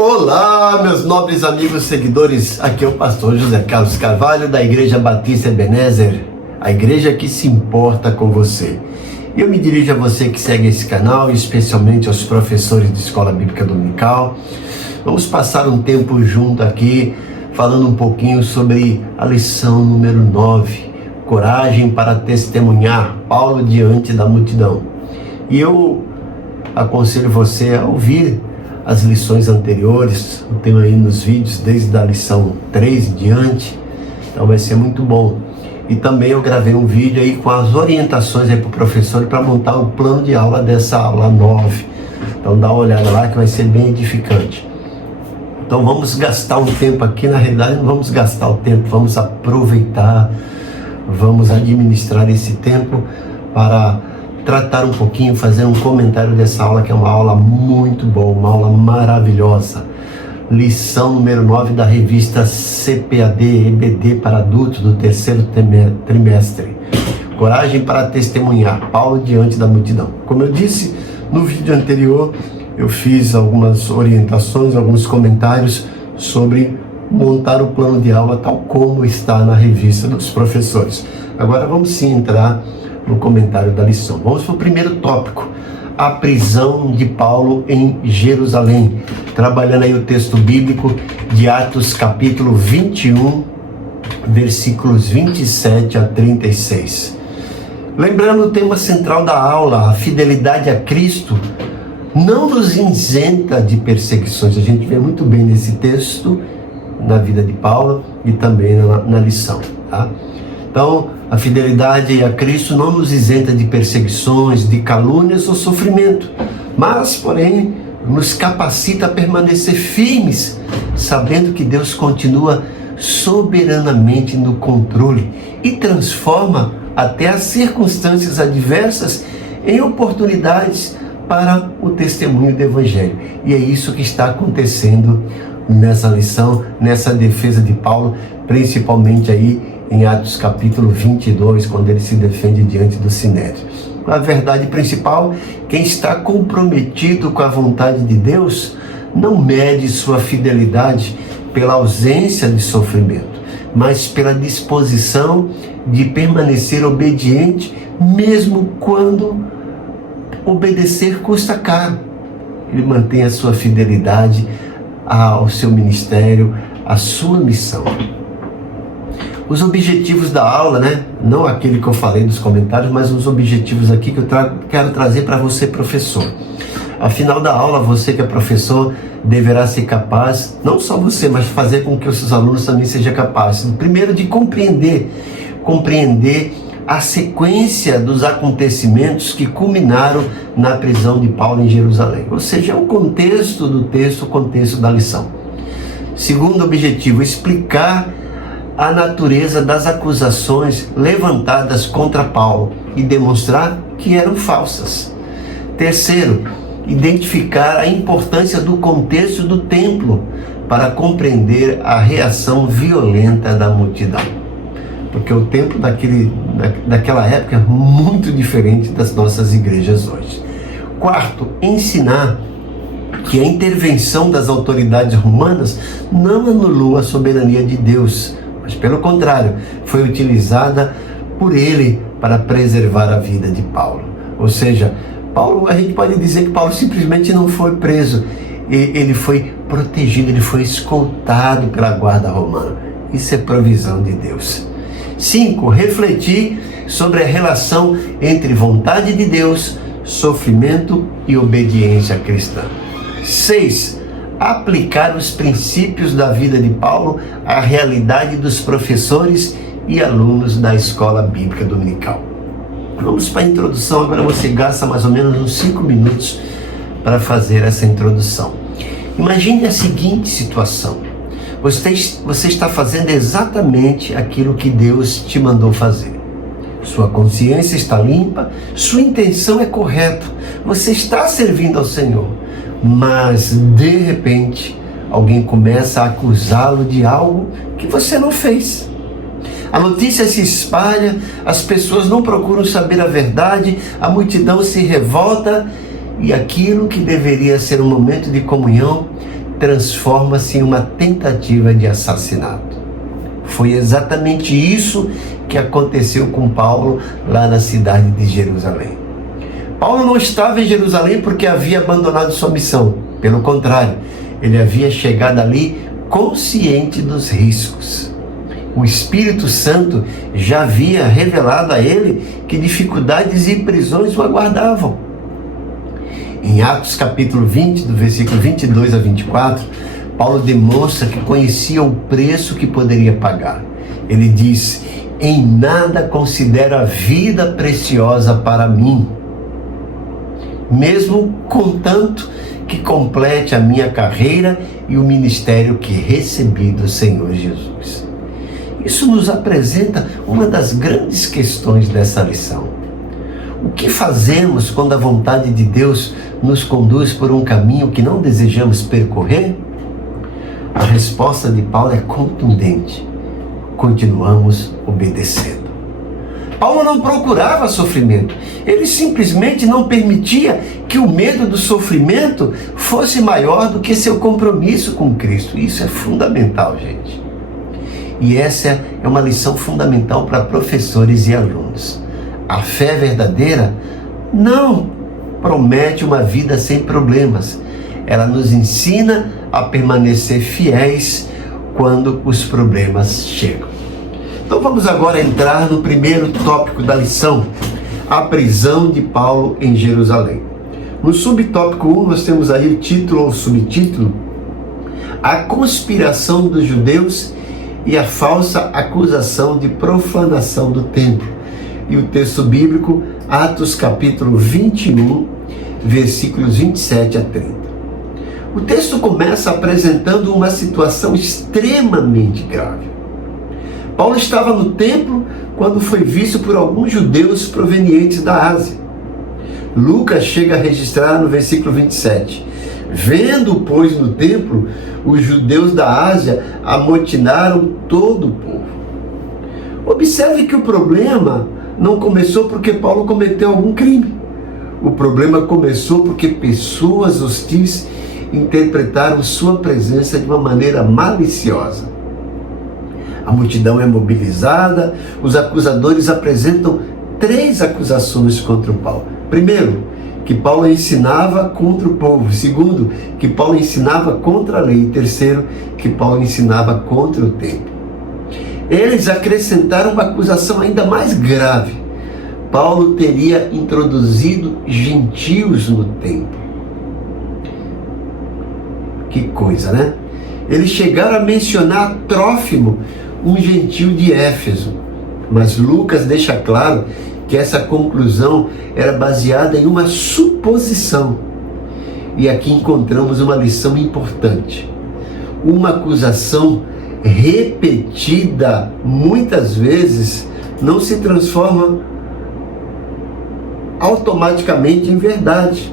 Olá, meus nobres amigos seguidores, aqui é o pastor José Carlos Carvalho da Igreja Batista Ebenezer, a igreja que se importa com você. E eu me dirijo a você que segue esse canal, especialmente aos professores de Escola Bíblica Dominical. Vamos passar um tempo junto aqui, falando um pouquinho sobre a lição número 9, coragem para testemunhar, Paulo diante da multidão. E eu aconselho você a ouvir as lições anteriores, eu tenho aí nos vídeos desde a lição 3 em diante, então vai ser muito bom. E também eu gravei um vídeo aí com as orientações aí para o professor para montar o plano de aula dessa aula 9. Então dá uma olhada lá que vai ser bem edificante. Então vamos gastar um tempo aqui, na realidade não vamos gastar o tempo, vamos aproveitar, vamos administrar esse tempo para tratar um pouquinho, fazer um comentário dessa aula, que é uma aula muito boa, uma aula maravilhosa. Lição número 9 da revista CPAD-EBD para adultos do terceiro trimestre. Coragem para testemunhar, Paulo diante da multidão. Como eu disse no vídeo anterior, eu fiz algumas orientações, alguns comentários sobre montar o plano de aula tal como está na revista dos professores. Agora vamos sim entrar no comentário da lição. Vamos para o primeiro tópico, a prisão de Paulo em Jerusalém, trabalhando aí o texto bíblico de Atos capítulo 21, versículos 27 a 36. Lembrando o tema central da aula, a fidelidade a Cristo não nos isenta de perseguições. A gente vê muito bem nesse texto, na vida de Paulo e também na lição, tá? Então, a fidelidade a Cristo não nos isenta de perseguições, de calúnias ou sofrimento, mas, porém, nos capacita a permanecer firmes, sabendo que Deus continua soberanamente no controle e transforma até as circunstâncias adversas em oportunidades para o testemunho do Evangelho. E é isso que está acontecendo nessa lição, nessa defesa de Paulo, principalmente aí em Atos capítulo 22, quando ele se defende diante do Sinédrio. A verdade principal, quem está comprometido com a vontade de Deus, não mede sua fidelidade pela ausência de sofrimento, mas pela disposição de permanecer obediente, mesmo quando obedecer custa caro. Ele mantém a sua fidelidade ao seu ministério, à sua missão. Os objetivos da aula, não aquele que eu falei dos comentários, mas os objetivos aqui que eu quero trazer para você, professor. Ao final da aula, você que é professor deverá ser capaz, não só você, mas fazer com que os seus alunos também sejam capazes, primeiro de compreender a sequência dos acontecimentos que culminaram na prisão de Paulo em Jerusalém. Ou seja, o contexto do texto, o contexto da lição. Segundo objetivo, explicar a natureza das acusações levantadas contra Paulo e demonstrar que eram falsas. Terceiro, identificar a importância do contexto do templo para compreender a reação violenta da multidão. Porque o templo daquela época é muito diferente das nossas igrejas hoje. Quarto, ensinar que a intervenção das autoridades romanas não anulou a soberania de Deus, mas pelo contrário, foi utilizada por ele para preservar a vida de Paulo. Ou seja, a gente pode dizer que Paulo simplesmente não foi preso, ele foi protegido, ele foi escoltado pela guarda romana. Isso é provisão de Deus. 5. Refletir sobre a relação entre vontade de Deus, sofrimento e obediência cristã. 6. Aplicar os princípios da vida de Paulo à realidade dos professores e alunos da Escola Bíblica Dominical. Vamos para a introdução. Agora você gasta mais ou menos uns 5 minutos para fazer essa introdução. Imagine a seguinte situação. Você está fazendo exatamente aquilo que Deus te mandou fazer. Sua consciência está limpa, sua intenção é correta, você está servindo ao Senhor. Mas, de repente, alguém começa a acusá-lo de algo que você não fez. A notícia se espalha, as pessoas não procuram saber a verdade, a multidão se revolta e aquilo que deveria ser um momento de comunhão transforma-se em uma tentativa de assassinato. Foi exatamente isso que aconteceu com Paulo lá na cidade de Jerusalém. Paulo não estava em Jerusalém porque havia abandonado sua missão. Pelo contrário, ele havia chegado ali consciente dos riscos. O Espírito Santo já havia revelado a ele que dificuldades e prisões o aguardavam. Em Atos capítulo 20, do versículo 22 a 24, Paulo demonstra que conhecia o preço que poderia pagar. Ele diz: em nada considero a vida preciosa para mim, mesmo contanto que complete a minha carreira e o ministério que recebi do Senhor Jesus. Isso nos apresenta uma das grandes questões dessa lição. O que fazemos quando a vontade de Deus nos conduz por um caminho que não desejamos percorrer? A resposta de Paulo é contundente: continuamos obedecendo. Paulo não procurava sofrimento, ele simplesmente não permitia que o medo do sofrimento fosse maior do que seu compromisso com Cristo. Isso é fundamental, gente. E essa é uma lição fundamental para professores e alunos. A fé verdadeira não promete uma vida sem problemas. Ela nos ensina a permanecer fiéis quando os problemas chegam. Então vamos agora entrar no primeiro tópico da lição, a prisão de Paulo em Jerusalém. No subtópico 1 nós temos aí o título ou subtítulo: a conspiração dos judeus e a falsa acusação de profanação do templo. E o texto bíblico, Atos capítulo 21, versículos 27 a 30. O texto começa apresentando uma situação extremamente grave. Paulo estava no templo quando foi visto por alguns judeus provenientes da Ásia. Lucas chega a registrar no versículo 27. Vendo, pois, no templo, os judeus da Ásia amotinaram todo o povo. Observe que o problema não começou porque Paulo cometeu algum crime. O problema começou porque pessoas hostis interpretaram sua presença de uma maneira maliciosa. A multidão é mobilizada, os acusadores apresentam 3 acusações contra o Paulo. Primeiro, que Paulo ensinava contra o povo. Segundo, que Paulo ensinava contra a lei. E terceiro, que Paulo ensinava contra o templo. Eles acrescentaram uma acusação ainda mais grave. Paulo teria introduzido gentios no templo. Que coisa, né? Eles chegaram a mencionar Trófimo, um gentio de Éfeso. Mas Lucas deixa claro que essa conclusão era baseada em uma suposição. E aqui encontramos uma lição importante. Uma acusação repetida muitas vezes não se transforma automaticamente em verdade.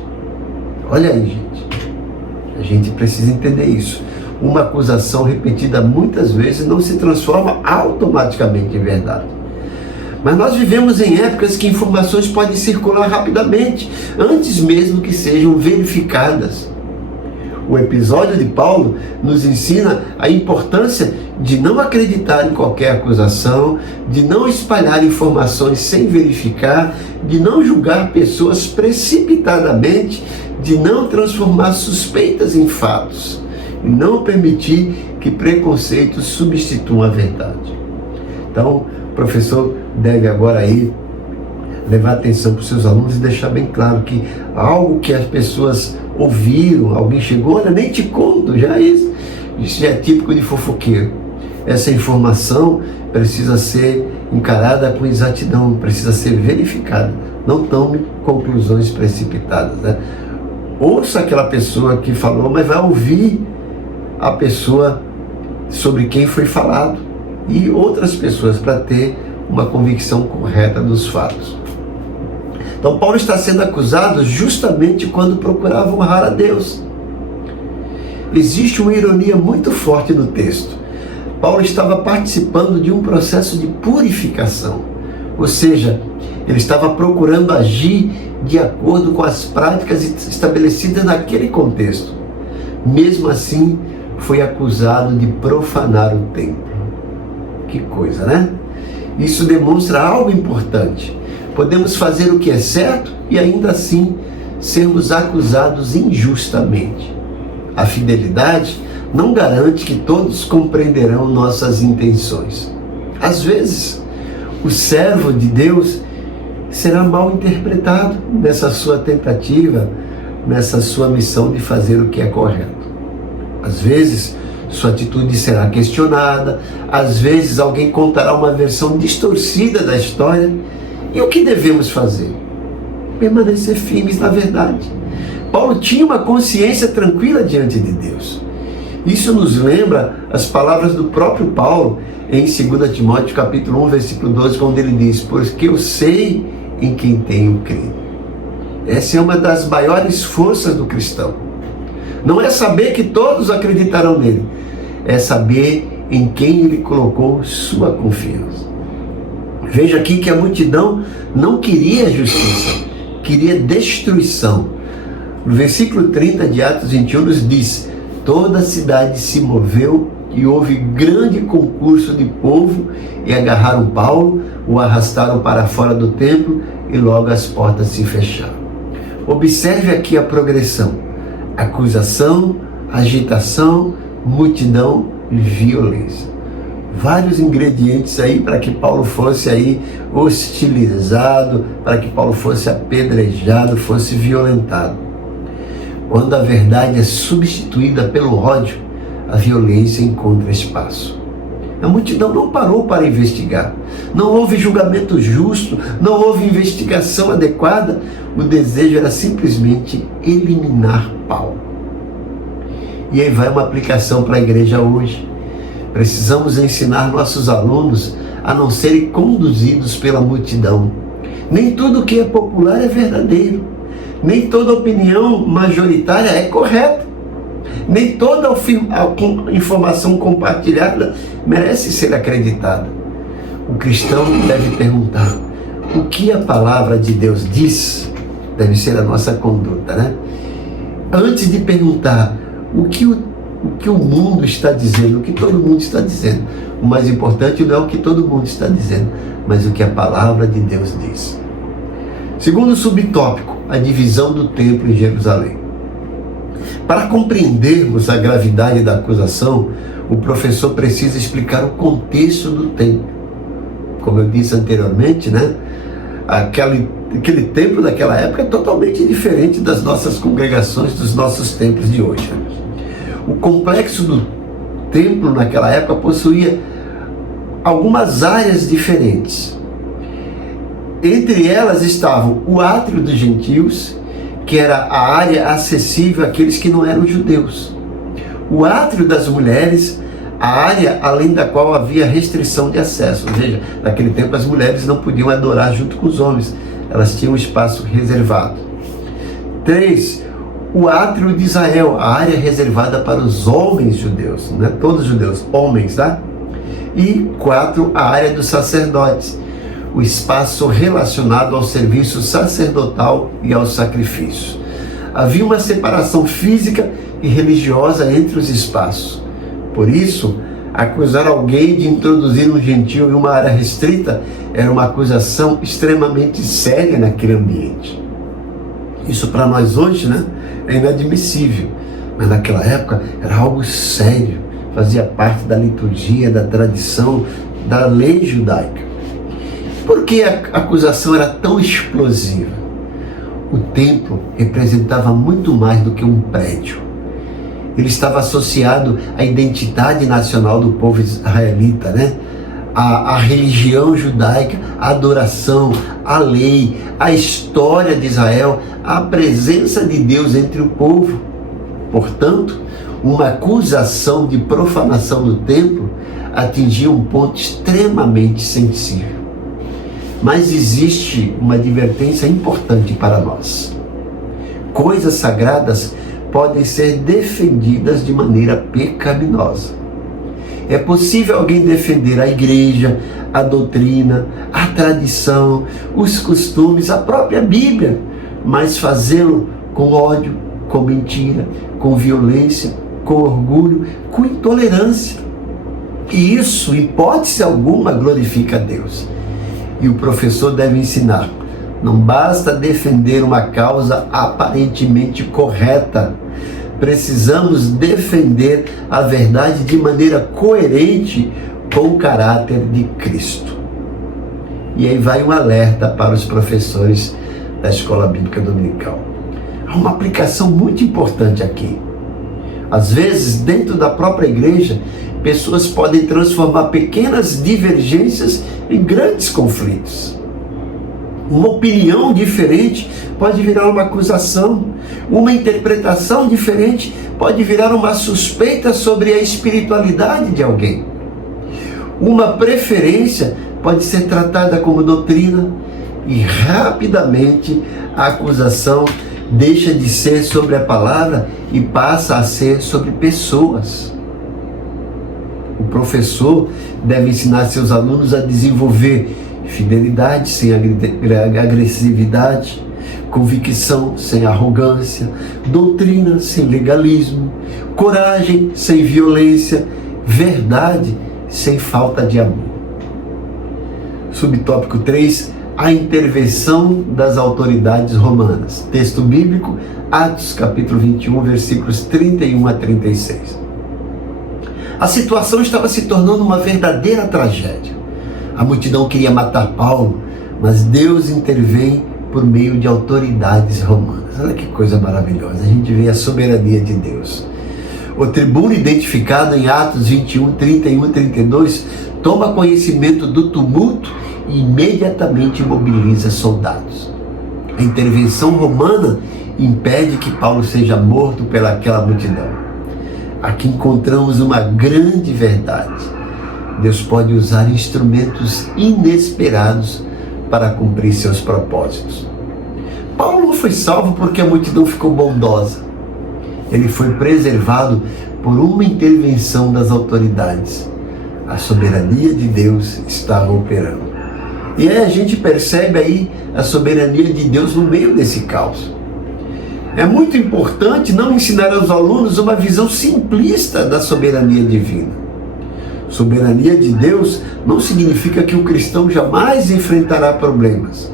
Olha aí, gente. A gente precisa entender isso. Uma acusação repetida muitas vezes não se transforma automaticamente em verdade. Mas nós vivemos em épocas que informações podem circular rapidamente, antes mesmo que sejam verificadas. O episódio de Paulo nos ensina a importância de não acreditar em qualquer acusação, de não espalhar informações sem verificar, de não julgar pessoas precipitadamente, de não transformar suspeitas em fatos, e não permitir que preconceitos substituam a verdade. Então, o professor deve agora aí levar atenção para os seus alunos e deixar bem claro que algo que as pessoas ouviram, alguém chegou, olha, nem te conto, já isso já é típico de fofoqueiro. Essa informação precisa ser encarada com exatidão, precisa ser verificada. Não tome conclusões precipitadas, né? Ouça aquela pessoa que falou, mas vai ouvir a pessoa sobre quem foi falado e outras pessoas para ter uma convicção correta dos fatos. Então Paulo está sendo acusado justamente quando procurava honrar a Deus. Existe uma ironia muito forte no texto. Paulo estava participando de um processo de purificação, ou seja, ele estava procurando agir de acordo com as práticas estabelecidas naquele contexto. Mesmo assim, foi acusado de profanar o templo. Que coisa, né? Isso demonstra algo importante. Podemos fazer o que é certo e ainda assim sermos acusados injustamente. A fidelidade não garante que todos compreenderão nossas intenções. Às vezes, o servo de Deus será mal interpretado nessa sua tentativa, nessa sua missão de fazer o que é correto. Às vezes, sua atitude será questionada, às vezes alguém contará uma versão distorcida da história. E o que devemos fazer? Permanecer firmes na verdade. Paulo tinha uma consciência tranquila diante de Deus. Isso nos lembra as palavras do próprio Paulo em 2 Timóteo capítulo 1, versículo 12, quando ele diz: porque eu sei em quem tenho crido. Essa é uma das maiores forças do cristão. Não é saber que todos acreditarão nele, é saber em quem ele colocou sua confiança. Veja aqui que a multidão não queria justiça, queria destruição. No versículo 30 de Atos 21 nos diz: toda a cidade se moveu e houve grande concurso de povo e agarraram Paulo, o arrastaram para fora do templo e logo as portas se fecharam. Observe aqui a progressão: acusação, agitação, multidão e violência. Vários ingredientes aí para que Paulo fosse aí hostilizado, para que Paulo fosse apedrejado, fosse violentado. Quando a verdade é substituída pelo ódio, a violência encontra espaço. A multidão não parou para investigar, não houve julgamento justo, não houve investigação adequada. O desejo era simplesmente eliminar Paulo. E aí vai uma aplicação para a igreja hoje. Precisamos ensinar nossos alunos a não serem conduzidos pela multidão. Nem tudo que é popular é verdadeiro. Nem toda opinião majoritária é correta. Nem toda informação compartilhada merece ser acreditada. O cristão deve perguntar: o que a palavra de Deus diz? Deve ser a nossa conduta, né? Antes de perguntar o que o mundo está dizendo, o que todo mundo está dizendo. O mais importante não é o que todo mundo está dizendo, mas o que a palavra de Deus diz. Segundo subtópico, a divisão do templo em Jerusalém. Para compreendermos a gravidade da acusação, o professor precisa explicar o contexto do templo. Como eu disse anteriormente, né? Aquele templo daquela época é totalmente diferente das nossas congregações, dos nossos templos de hoje. O complexo do templo naquela época possuía algumas áreas diferentes. Entre elas estavam o átrio dos gentios, que era a área acessível àqueles que não eram judeus. O átrio das mulheres, a área além da qual havia restrição de acesso. Ou seja, naquele tempo as mulheres não podiam adorar junto com os homens, elas tinham um espaço reservado. 3. O átrio de Israel, a área reservada para os homens judeus, não é todos judeus, homens, tá? E 4, a área dos sacerdotes, o espaço relacionado ao serviço sacerdotal e ao sacrifício. Havia uma separação física e religiosa entre os espaços. Por isso, acusar alguém de introduzir um gentio em uma área restrita era uma acusação extremamente séria naquele ambiente. Isso para nós hoje, né, é inadmissível, mas naquela época era algo sério, fazia parte da liturgia, da tradição, da lei judaica. Por que a acusação era tão explosiva? O templo representava muito mais do que um prédio. Ele estava associado à identidade nacional do povo israelita, né? A religião judaica, a adoração, a lei, a história de Israel, a presença de Deus entre o povo. Portanto, uma acusação de profanação do templo atingia um ponto extremamente sensível. Mas existe uma advertência importante para nós. Coisas sagradas podem ser defendidas de maneira pecaminosa. É possível alguém defender a igreja, a doutrina, a tradição, os costumes, a própria Bíblia, mas fazê-lo com ódio, com mentira, com violência, com orgulho, com intolerância. E isso, em hipótese alguma, glorifica a Deus. E o professor deve ensinar: não basta defender uma causa aparentemente correta, precisamos defender a verdade de maneira coerente com o caráter de Cristo. E aí vai um alerta para os professores da Escola Bíblica Dominical. Há uma aplicação muito importante aqui. Às vezes, dentro da própria igreja, pessoas podem transformar pequenas divergências em grandes conflitos. Uma opinião diferente pode virar uma acusação. Uma interpretação diferente pode virar uma suspeita sobre a espiritualidade de alguém. Uma preferência pode ser tratada como doutrina e rapidamente a acusação deixa de ser sobre a palavra e passa a ser sobre pessoas. O professor deve ensinar seus alunos a desenvolver fidelidade sem agressividade, convicção sem arrogância, doutrina sem legalismo, coragem sem violência, verdade sem falta de amor. Subtópico 3, a intervenção das autoridades romanas. Texto bíblico, Atos capítulo 21, versículos 31 a 36. A situação estava se tornando uma verdadeira tragédia. A multidão queria matar Paulo, mas Deus intervém por meio de autoridades romanas. Olha que coisa maravilhosa, a gente vê a soberania de Deus. O tribuno identificado em Atos 21, 31 e 32 toma conhecimento do tumulto e imediatamente mobiliza soldados. A intervenção romana impede que Paulo seja morto pelaquela multidão. Aqui encontramos uma grande verdade. Deus pode usar instrumentos inesperados para cumprir seus propósitos. Paulo não foi salvo porque a multidão ficou bondosa. Ele foi preservado por uma intervenção das autoridades. A soberania de Deus estava operando. E aí a gente percebe aí a soberania de Deus no meio desse caos. É muito importante não ensinar aos alunos uma visão simplista da soberania divina. Soberania de Deus não significa que o cristão jamais enfrentará problemas.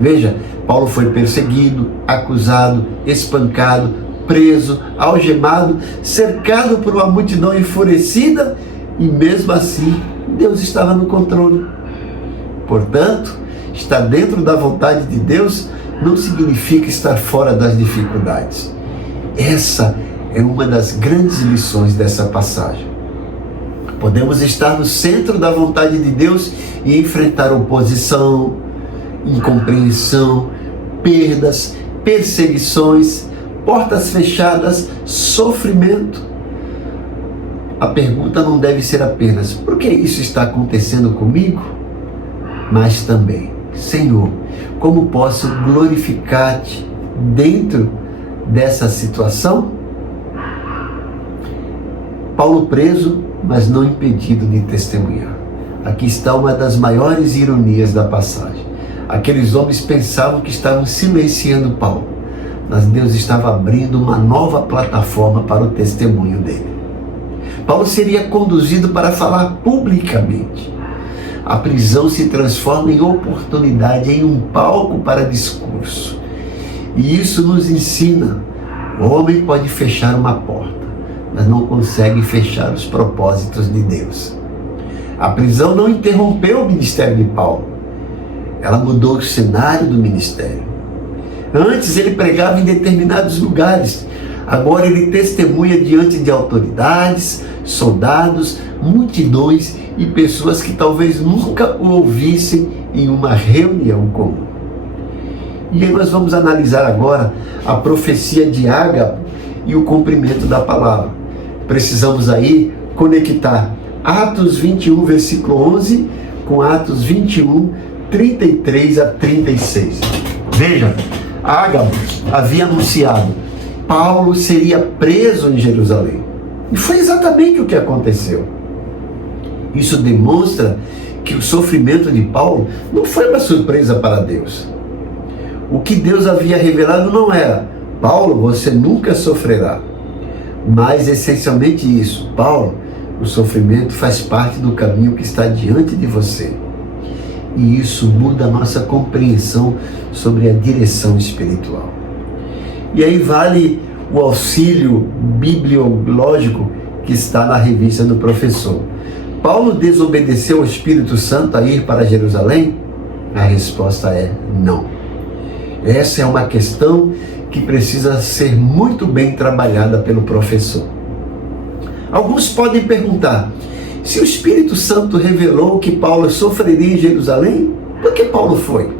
Veja, Paulo foi perseguido, acusado, espancado, preso, algemado, cercado por uma multidão enfurecida, e mesmo assim Deus estava no controle. Portanto, estar dentro da vontade de Deus não significa estar fora das dificuldades. Essa é uma das grandes lições dessa passagem. Podemos estar no centro da vontade de Deus e enfrentar oposição, incompreensão, perdas, perseguições, portas fechadas, sofrimento. A pergunta não deve ser apenas: por que isso está acontecendo comigo? Mas também: Senhor, como posso glorificar-te dentro dessa situação? Paulo preso, mas não impedido de testemunhar. Aqui está uma das maiores ironias da passagem. Aqueles homens pensavam que estavam silenciando Paulo, mas Deus estava abrindo uma nova plataforma para o testemunho dele. Paulo seria conduzido para falar publicamente. A prisão se transforma em oportunidade, em um palco para discurso. E isso nos ensina: o homem pode fechar uma porta, mas não consegue fechar os propósitos de Deus. A prisão não interrompeu o ministério de Paulo. Ela mudou o cenário do ministério. Antes ele pregava em determinados lugares. Agora ele testemunha diante de autoridades, soldados, multidões e pessoas que talvez nunca o ouvissem em uma reunião comum. E aí nós vamos analisar agora a profecia de Ágabo e o cumprimento da palavra. Precisamos aí conectar Atos 21, versículo 11, com Atos 21, 33 a 36. Veja, Ágabo havia anunciado: Paulo seria preso em Jerusalém. E foi exatamente o que aconteceu. Isso demonstra que o sofrimento de Paulo não foi uma surpresa para Deus. O que Deus havia revelado não era: Paulo, você nunca sofrerá. Mas, essencialmente isso, Paulo, o sofrimento faz parte do caminho que está diante de você. E isso muda a nossa compreensão sobre a direção espiritual. E aí vale o auxílio bibliológico que está na revista do professor. Paulo desobedeceu ao Espírito Santo a ir para Jerusalém? A resposta é não. Essa é uma questão que precisa ser muito bem trabalhada pelo professor. Alguns podem perguntar, se o Espírito Santo revelou que Paulo sofreria em Jerusalém, por que Paulo foi?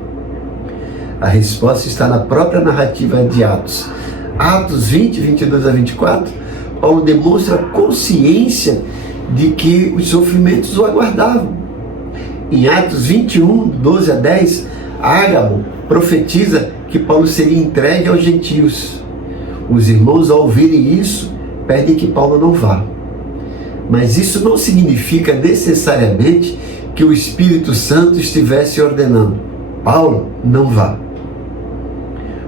A resposta está na própria narrativa de Atos. Atos 20, 22 a 24, Paulo demonstra consciência de que os sofrimentos o aguardavam. Em Atos 21, 12 a 10, Ágabo profetiza que Paulo seria entregue aos gentios. Os irmãos, ao ouvirem isso, pedem que Paulo não vá. Mas isso não significa necessariamente que o Espírito Santo estivesse ordenando: Paulo, não vá.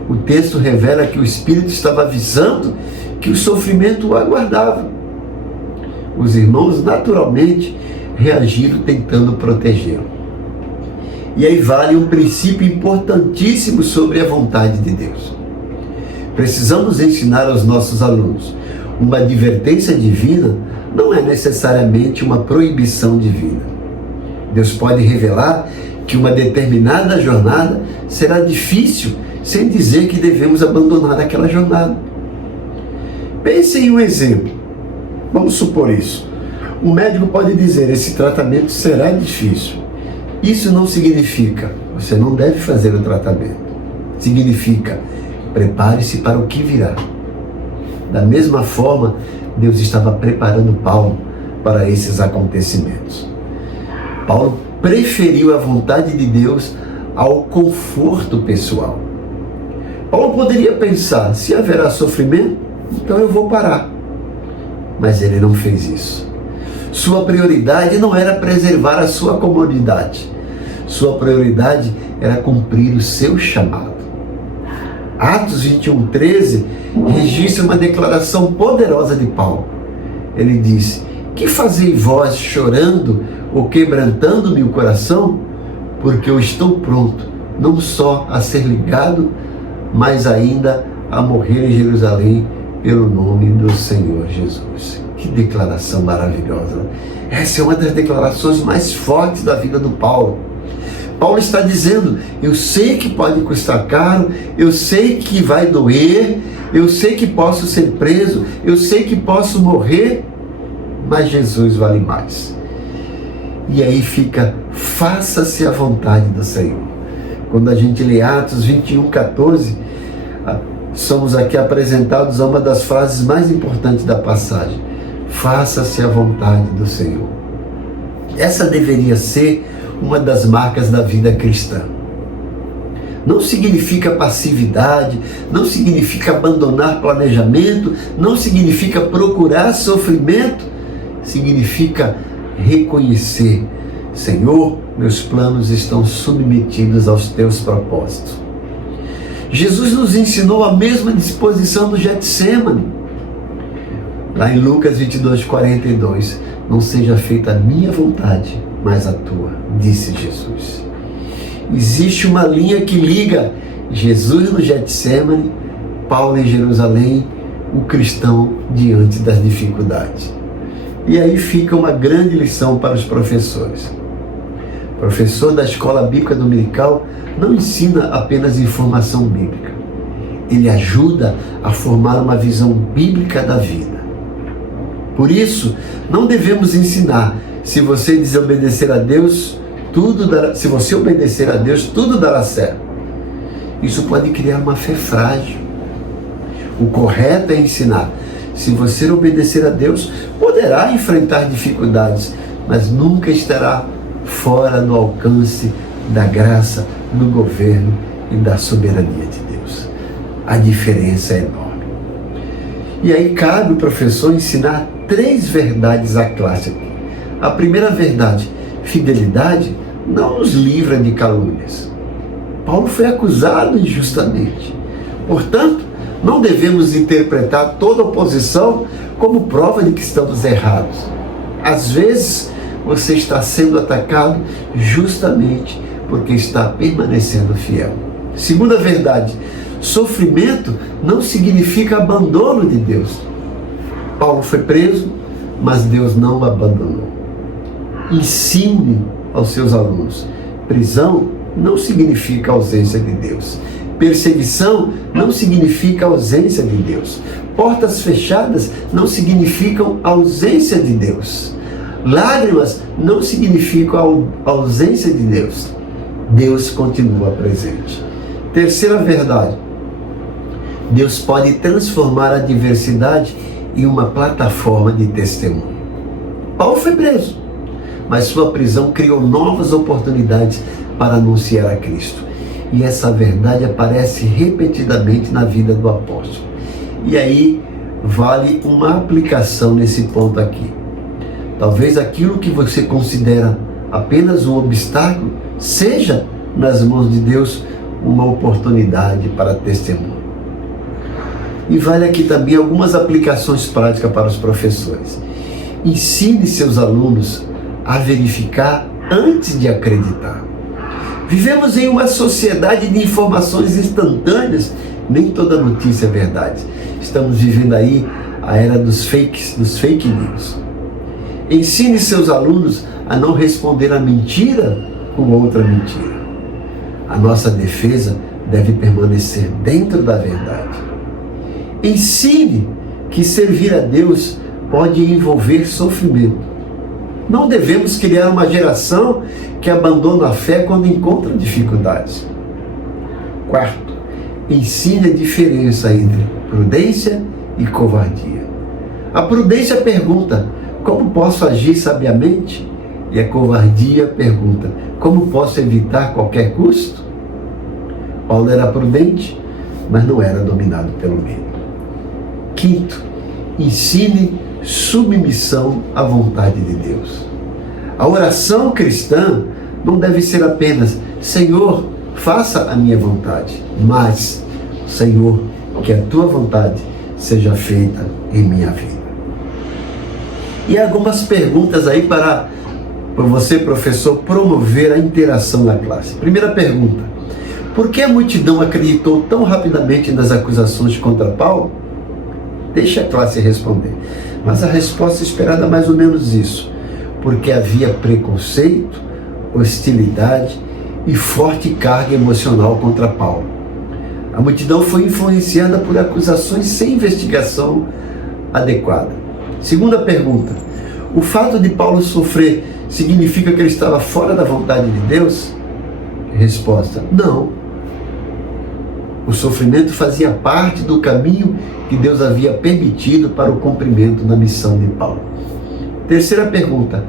O texto revela que o Espírito estava avisando que o sofrimento o aguardava. Os irmãos naturalmente reagiram tentando protegê-lo. E aí vale um princípio importantíssimo sobre a vontade de Deus. Precisamos ensinar aos nossos alunos: uma advertência divina não é necessariamente uma proibição divina. Deus pode revelar que uma determinada jornada será difícil, sem dizer que devemos abandonar aquela jornada. Pense em um exemplo. Vamos supor isso. Um médico pode dizer: esse tratamento será difícil. Isso não significa você não deve fazer o tratamento. Significa prepare-se para o que virá. Da mesma forma, Deus estava preparando Paulo para esses acontecimentos. Paulo preferiu a vontade de Deus ao conforto pessoal. Paulo poderia pensar: se haverá sofrimento, então eu vou parar. Mas ele não fez isso. Sua prioridade não era preservar a sua comodidade. Sua prioridade era cumprir o seu chamado. Atos 21, 13 registra uma declaração poderosa de Paulo. Ele diz: que fazei vós chorando ou quebrantando-me o coração? Porque eu estou pronto, não só a ser ligado, mas ainda a morrer em Jerusalém pelo nome do Senhor Jesus. Que declaração maravilhosa! Essa é uma das declarações mais fortes da vida do Paulo. Paulo está dizendo: eu sei que pode custar caro, eu sei que vai doer, eu sei que posso ser preso, eu sei que posso morrer, mas Jesus vale mais. E aí fica: faça-se a vontade do Senhor. Quando a gente lê Atos 21, 14, somos aqui apresentados a uma das frases mais importantes da passagem: faça-se a vontade do Senhor. Essa deveria ser uma das marcas da vida cristã. Não significa passividade, não significa abandonar planejamento, não significa procurar sofrimento, significa reconhecer: Senhor, meus planos estão submetidos aos teus propósitos. Jesus nos ensinou a mesma disposição do Getsêmani. Lá em Lucas 22, 42, não seja feita a minha vontade, mas a tua, disse Jesus. Existe uma linha que liga Jesus no Getsêmani, Paulo em Jerusalém, o cristão diante das dificuldades. E aí fica uma grande lição para os professores. O professor da escola bíblica dominical não ensina apenas informação bíblica. Ele ajuda a formar uma visão bíblica da vida. Por isso, não devemos ensinar: se você desobedecer a Deus, se você obedecer a Deus, tudo dará certo. Isso pode criar uma fé frágil. O correto é ensinar: se você obedecer a Deus, poderá enfrentar dificuldades, mas nunca estará fora do alcance da graça, do governo e da soberania de Deus. A diferença é enorme. E aí cabe o professor ensinar 3 verdades à classe. A primeira verdade: fidelidade não nos livra de calúnias. Paulo foi acusado injustamente. Portanto, Não devemos interpretar toda oposição como prova de que estamos errados. Às vezes, você está sendo atacado justamente porque está permanecendo fiel. Segunda verdade, sofrimento não significa abandono de Deus. Paulo foi preso, mas Deus não o abandonou. Ensine aos seus alunos. Prisão não significa ausência de Deus. Perseguição não significa ausência de Deus. Portas fechadas não significam ausência de Deus. Lágrimas não significam ausência de Deus. Deus continua presente. Terceira verdade, Deus pode transformar a adversidade em uma plataforma de testemunho. Paulo foi preso, mas sua prisão criou novas oportunidades para anunciar a Cristo. E essa verdade aparece repetidamente na vida do apóstolo. E aí vale uma aplicação nesse ponto aqui. Talvez aquilo que você considera apenas um obstáculo seja, nas mãos de Deus, uma oportunidade para testemunho. E vale aqui também algumas aplicações práticas para os professores. Ensine seus alunos a verificar antes de acreditar. Vivemos em uma sociedade de informações instantâneas, nem toda notícia é verdade. Estamos vivendo aí a era dos fake news. Ensine seus alunos a não responder a mentira com outra mentira. A nossa defesa deve permanecer dentro da verdade. Ensine que servir a Deus pode envolver sofrimento. Não devemos criar uma geração que abandona a fé quando encontra dificuldades. Quarto, ensine a diferença entre prudência e covardia. A prudência pergunta: como posso agir sabiamente? E a covardia pergunta: como posso evitar qualquer custo? Paulo era prudente, mas não era dominado pelo medo. Quinto, ensine submissão à vontade de Deus. A oração cristã não deve ser apenas: Senhor, faça a minha vontade, mas Senhor, que a tua vontade seja feita em minha vida. E algumas perguntas aí para você, professor, promover a interação na classe. Primeira pergunta: por que a multidão acreditou tão rapidamente nas acusações contra Paulo? Deixa a classe responder. Mas a resposta esperada é mais ou menos isso: porque havia preconceito, hostilidade e forte carga emocional contra Paulo. A multidão foi influenciada por acusações sem investigação adequada. Segunda pergunta: o fato de Paulo sofrer significa que ele estava fora da vontade de Deus? Resposta: não. O sofrimento fazia parte do caminho que Deus havia permitido para o cumprimento da missão de Paulo. Terceira pergunta: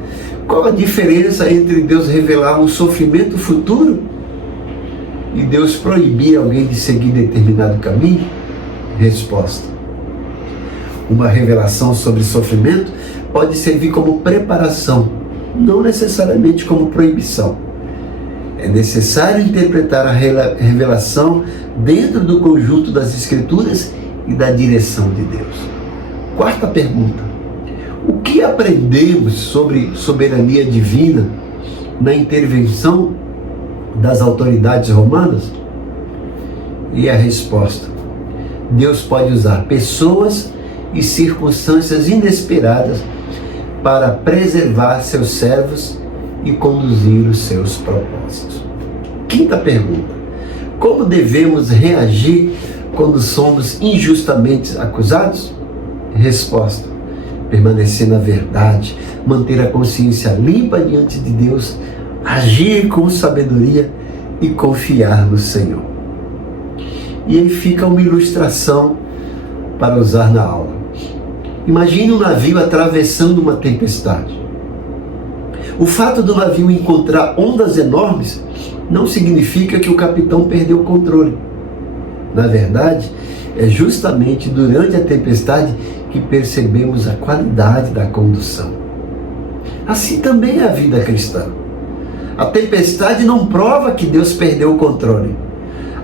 qual a diferença entre Deus revelar um sofrimento futuro e Deus proibir alguém de seguir determinado caminho? Resposta: uma revelação sobre sofrimento pode servir como preparação, não necessariamente como proibição. É necessário interpretar a revelação dentro do conjunto das Escrituras e da direção de Deus. Quarta pergunta: o que aprendemos sobre soberania divina na intervenção das autoridades romanas? E a resposta: Deus pode usar pessoas e circunstâncias inesperadas para preservar seus servos e conduzir os seus propósitos. Quinta pergunta: como devemos reagir quando somos injustamente acusados? Resposta: permanecer na verdade, manter a consciência limpa diante de Deus, agir com sabedoria e confiar no Senhor. E aí fica uma ilustração para usar na aula. Imagine um navio atravessando uma tempestade. O fato do navio encontrar ondas enormes não significa que o capitão perdeu o controle. Na verdade, é justamente durante a tempestade que percebemos a qualidade da condução. Assim também é a vida cristã. A tempestade não prova que Deus perdeu o controle.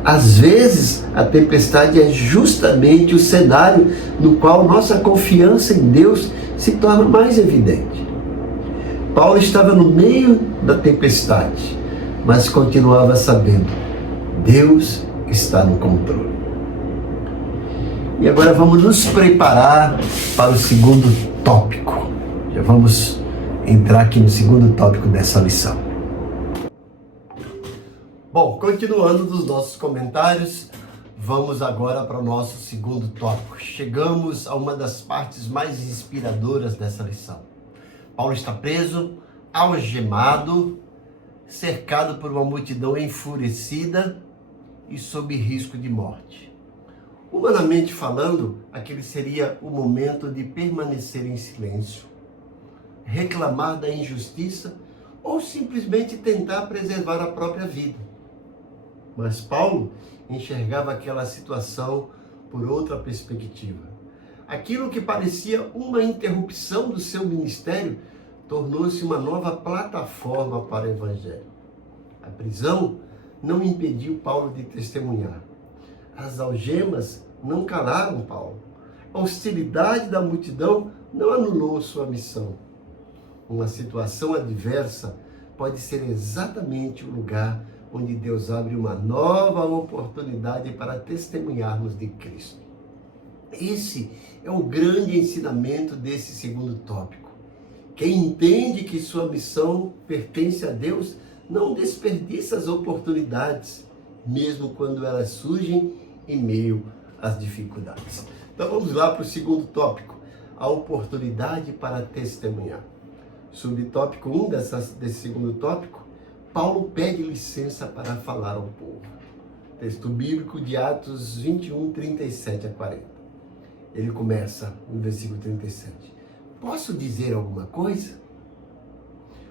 Às vezes, a tempestade é justamente o cenário no qual nossa confiança em Deus se torna mais evidente. Paulo estava no meio da tempestade, mas continuava sabendo: Deus está no controle. E agora vamos nos preparar para o segundo tópico. Já vamos entrar aqui no segundo tópico dessa lição. Bom, continuando dos nossos comentários, vamos agora para o nosso segundo tópico. Chegamos a uma das partes mais inspiradoras dessa lição. Paulo está preso, algemado, cercado por uma multidão enfurecida e sob risco de morte. Humanamente falando, aquele seria o momento de permanecer em silêncio, reclamar da injustiça ou simplesmente tentar preservar a própria vida. Mas Paulo enxergava aquela situação por outra perspectiva. Aquilo que parecia uma interrupção do seu ministério tornou-se uma nova plataforma para o evangelho. A prisão não impediu Paulo de testemunhar. As algemas não calaram Paulo. A hostilidade da multidão não anulou sua missão. Uma situação adversa pode ser exatamente o lugar onde Deus abre uma nova oportunidade para testemunharmos de Cristo. Esse é o grande ensinamento desse segundo tópico. Quem entende que sua missão pertence a Deus não desperdiça as oportunidades, mesmo quando elas surgem em meio às dificuldades. Então vamos lá para o segundo tópico, a oportunidade para testemunhar. Subtópico 1 desse segundo tópico, Paulo pede licença para falar ao povo. Texto bíblico de Atos 21, 37 a 40. Ele começa no versículo 37. Posso dizer alguma coisa?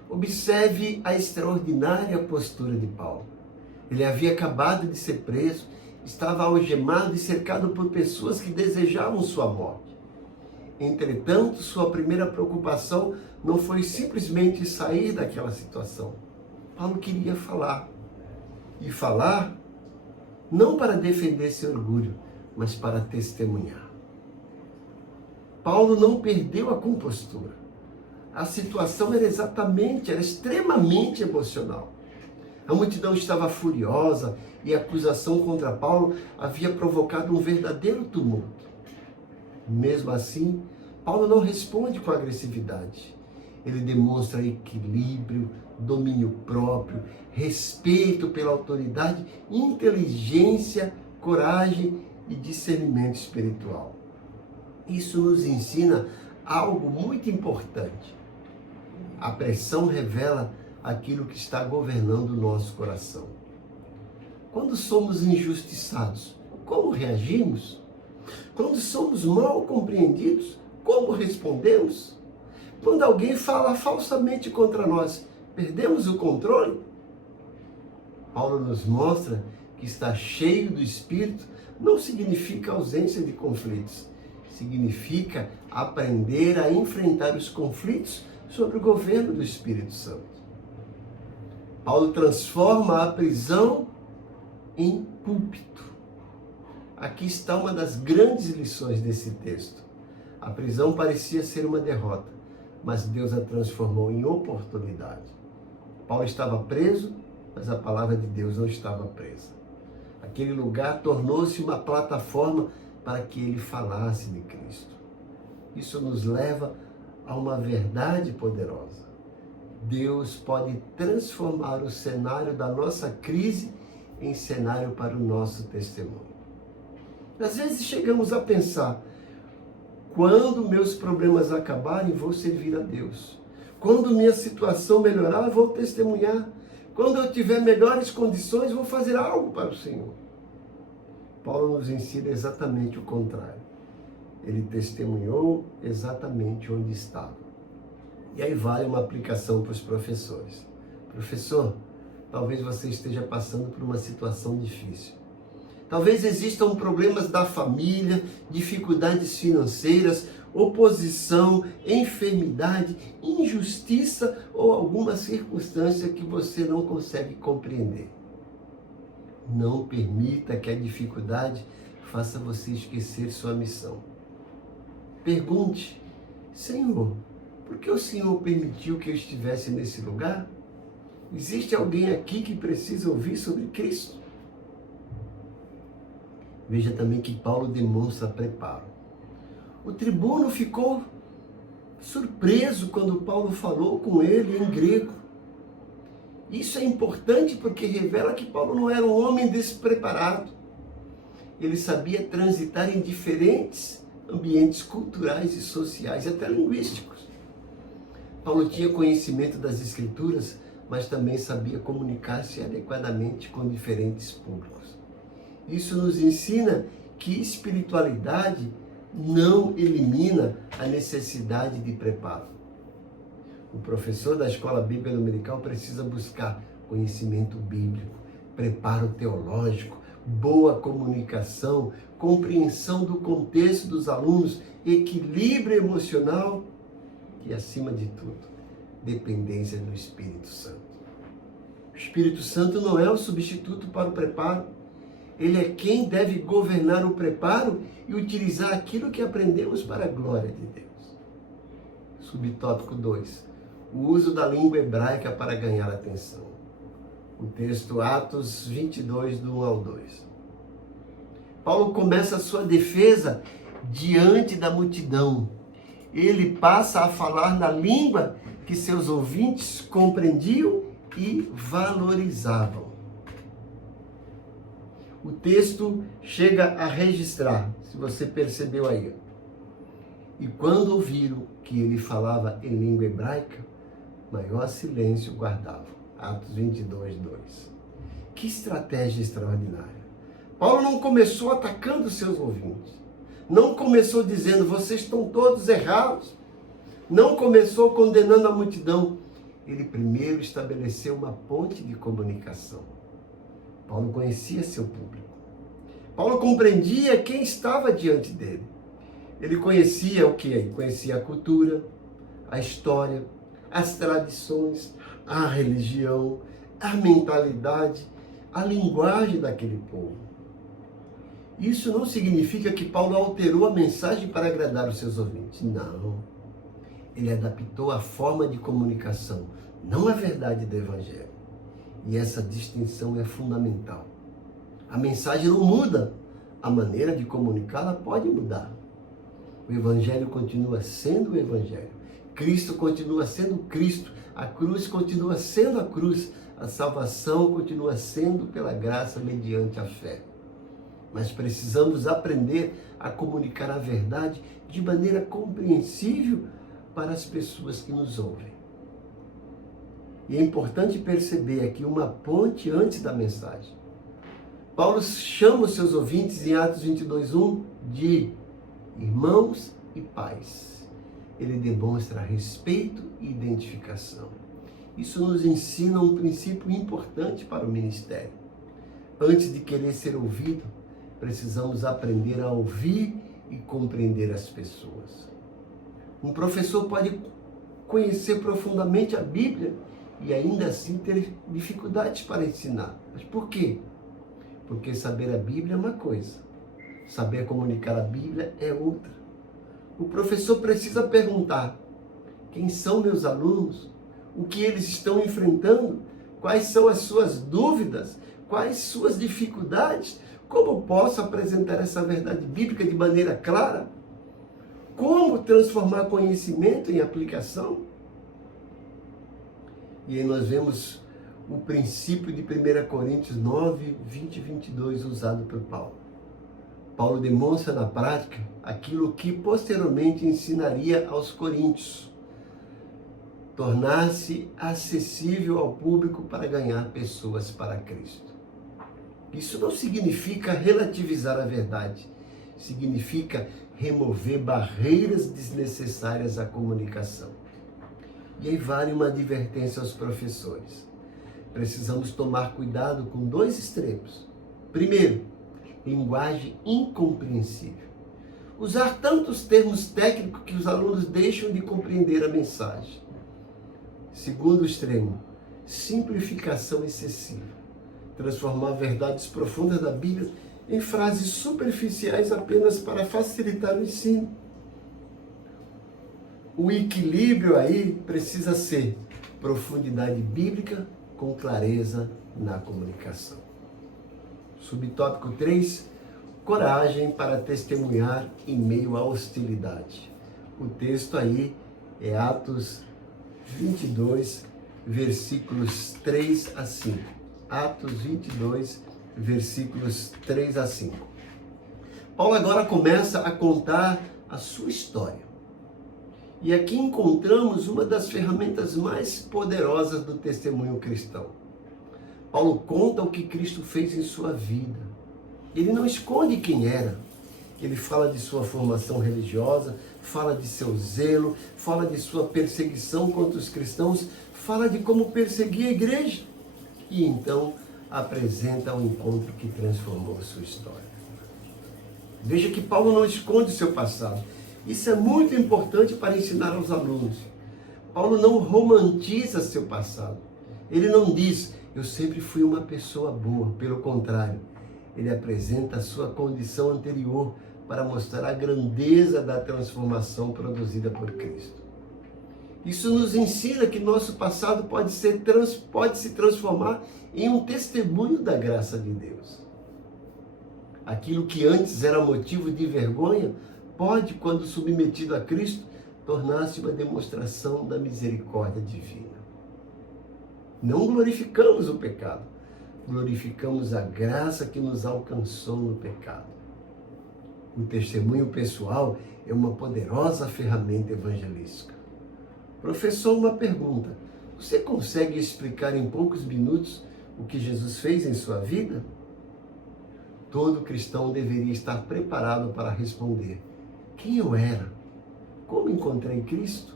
Observe a extraordinária postura de Paulo. Ele havia acabado de ser preso, estava algemado e cercado por pessoas que desejavam sua morte. Entretanto, sua primeira preocupação não foi simplesmente sair daquela situação. Paulo queria falar. E falar não para defender seu orgulho, mas para testemunhar. Paulo não perdeu a compostura. A situação era extremamente emocional. A multidão estava furiosa e a acusação contra Paulo havia provocado um verdadeiro tumulto. Mesmo assim, Paulo não responde com agressividade. Ele demonstra equilíbrio, domínio próprio, respeito pela autoridade, inteligência, coragem e discernimento espiritual. Isso nos ensina algo muito importante. A pressão revela aquilo que está governando o nosso coração. Quando somos injustiçados, como reagimos? Quando somos mal compreendidos, como respondemos? Quando alguém fala falsamente contra nós, perdemos o controle? Paulo nos mostra que estar cheio do Espírito não significa ausência de conflitos. Significa aprender a enfrentar os conflitos sob o governo do Espírito Santo. Paulo transforma a prisão em púlpito. Aqui está uma das grandes lições desse texto. A prisão parecia ser uma derrota, mas Deus a transformou em oportunidade. Paulo estava preso, mas a palavra de Deus não estava presa. Aquele lugar tornou-se uma plataforma para que ele falasse de Cristo. Isso nos leva a uma verdade poderosa. Deus pode transformar o cenário da nossa crise em cenário para o nosso testemunho. Às vezes chegamos a pensar: quando meus problemas acabarem, vou servir a Deus. Quando minha situação melhorar, vou testemunhar. Quando eu tiver melhores condições, vou fazer algo para o Senhor. Paulo nos ensina exatamente o contrário. Ele testemunhou exatamente onde estava. E aí vale uma aplicação para os professores. Professor, talvez você esteja passando por uma situação difícil. Talvez existam problemas da família, dificuldades financeiras, oposição, enfermidade, injustiça ou alguma circunstância que você não consegue compreender. Não permita que a dificuldade faça você esquecer sua missão. Pergunte: Senhor, por que o Senhor permitiu que eu estivesse nesse lugar? Existe alguém aqui que precisa ouvir sobre Cristo? Veja também que Paulo demonstra preparo. O tribuno ficou surpreso quando Paulo falou com ele em grego. Isso é importante porque revela que Paulo não era um homem despreparado. Ele sabia transitar em diferentes ambientes culturais e sociais, e até linguísticos. Paulo tinha conhecimento das Escrituras, mas também sabia comunicar-se adequadamente com diferentes públicos. Isso nos ensina que espiritualidade não elimina a necessidade de preparo. O professor da escola bíblica dominical precisa buscar conhecimento bíblico, preparo teológico, boa comunicação, compreensão do contexto dos alunos, equilíbrio emocional e, acima de tudo, dependência do Espírito Santo. O Espírito Santo não é o substituto para o preparo. Ele é quem deve governar o preparo e utilizar aquilo que aprendemos para a glória de Deus. Subtópico 2. O uso da língua hebraica para ganhar atenção. O texto Atos 22, do 1 ao 2. Paulo começa a sua defesa diante da multidão. Ele passa a falar na língua que seus ouvintes compreendiam e valorizavam. O texto chega a registrar, se você percebeu aí. E quando ouviram que ele falava em língua hebraica, maior silêncio guardavam. Atos 22, 2. Que estratégia extraordinária. Paulo não começou atacando seus ouvintes. Não começou dizendo: vocês estão todos errados. Não começou condenando a multidão. Ele primeiro estabeleceu uma ponte de comunicação. Paulo conhecia seu público. Paulo compreendia quem estava diante dele. Ele conhecia o que? Ele conhecia a cultura, a história, as tradições, a religião, a mentalidade, a linguagem daquele povo. Isso não significa que Paulo alterou a mensagem para agradar os seus ouvintes. Não. Ele adaptou a forma de comunicação, não a verdade do Evangelho. E essa distinção é fundamental. A mensagem não muda, a maneira de comunicá-la pode mudar. O Evangelho continua sendo o Evangelho. Cristo continua sendo Cristo. A cruz continua sendo a cruz. A salvação continua sendo pela graça mediante a fé. Mas precisamos aprender a comunicar a verdade de maneira compreensível para as pessoas que nos ouvem. E é importante perceber aqui uma ponte antes da mensagem. Paulo chama os seus ouvintes em Atos 22:1 de irmãos e pais. Ele demonstra respeito e identificação. Isso nos ensina um princípio importante para o ministério. Antes de querer ser ouvido, precisamos aprender a ouvir e compreender as pessoas. Um professor pode conhecer profundamente a Bíblia e ainda assim ter dificuldades para ensinar. Mas por quê? Porque saber a Bíblia é uma coisa, saber comunicar a Bíblia é outra. O professor precisa perguntar: quem são meus alunos? O que eles estão enfrentando? Quais são as suas dúvidas? Quais suas dificuldades? Como posso apresentar essa verdade bíblica de maneira clara? Como transformar conhecimento em aplicação? E aí nós vemos o princípio de 1 Coríntios 9, 20 e 22 usado por Paulo. Paulo demonstra na prática aquilo que posteriormente ensinaria aos coríntios. Tornar-se acessível ao público para ganhar pessoas para Cristo. Isso não significa relativizar a verdade. Significa remover barreiras desnecessárias à comunicação. E aí vale uma advertência aos professores. Precisamos tomar cuidado com dois extremos. Primeiro, linguagem incompreensível. Usar tantos termos técnicos que os alunos deixam de compreender a mensagem. Segundo extremo, simplificação excessiva. transformar verdades profundas da Bíblia em frases superficiais apenas para facilitar o ensino. O equilíbrio aí precisa ser profundidade bíblica com clareza na comunicação. Subtópico 3, coragem para testemunhar em meio à hostilidade. O texto aí é Atos 22, versículos 3 a 5. Atos 22, versículos 3 a 5. Paulo agora começa a contar a sua história. E aqui encontramos uma das ferramentas mais poderosas do testemunho cristão. Paulo conta o que Cristo fez em sua vida. Ele não esconde quem era. Ele fala de sua formação religiosa, fala de seu zelo, fala de sua perseguição contra os cristãos, fala de como perseguia a igreja. E então apresenta um encontro que transformou sua história. Veja que Paulo não esconde seu passado. Isso é muito importante para ensinar aos alunos. Paulo não romantiza seu passado. Ele não diz, eu sempre fui uma pessoa boa. Pelo contrário, ele apresenta a sua condição anterior para mostrar a grandeza da transformação produzida por Cristo. Isso nos ensina que nosso passado pode se transformar em um testemunho da graça de Deus. Aquilo que antes era motivo de vergonha, pode, quando submetido a Cristo, tornar-se uma demonstração da misericórdia divina. Não glorificamos o pecado, glorificamos a graça que nos alcançou no pecado. O testemunho pessoal é uma poderosa ferramenta evangelística. Professor, uma pergunta. Você consegue explicar em poucos minutos o que Jesus fez em sua vida? Todo cristão deveria estar preparado para responder: quem eu era? Como encontrei Cristo?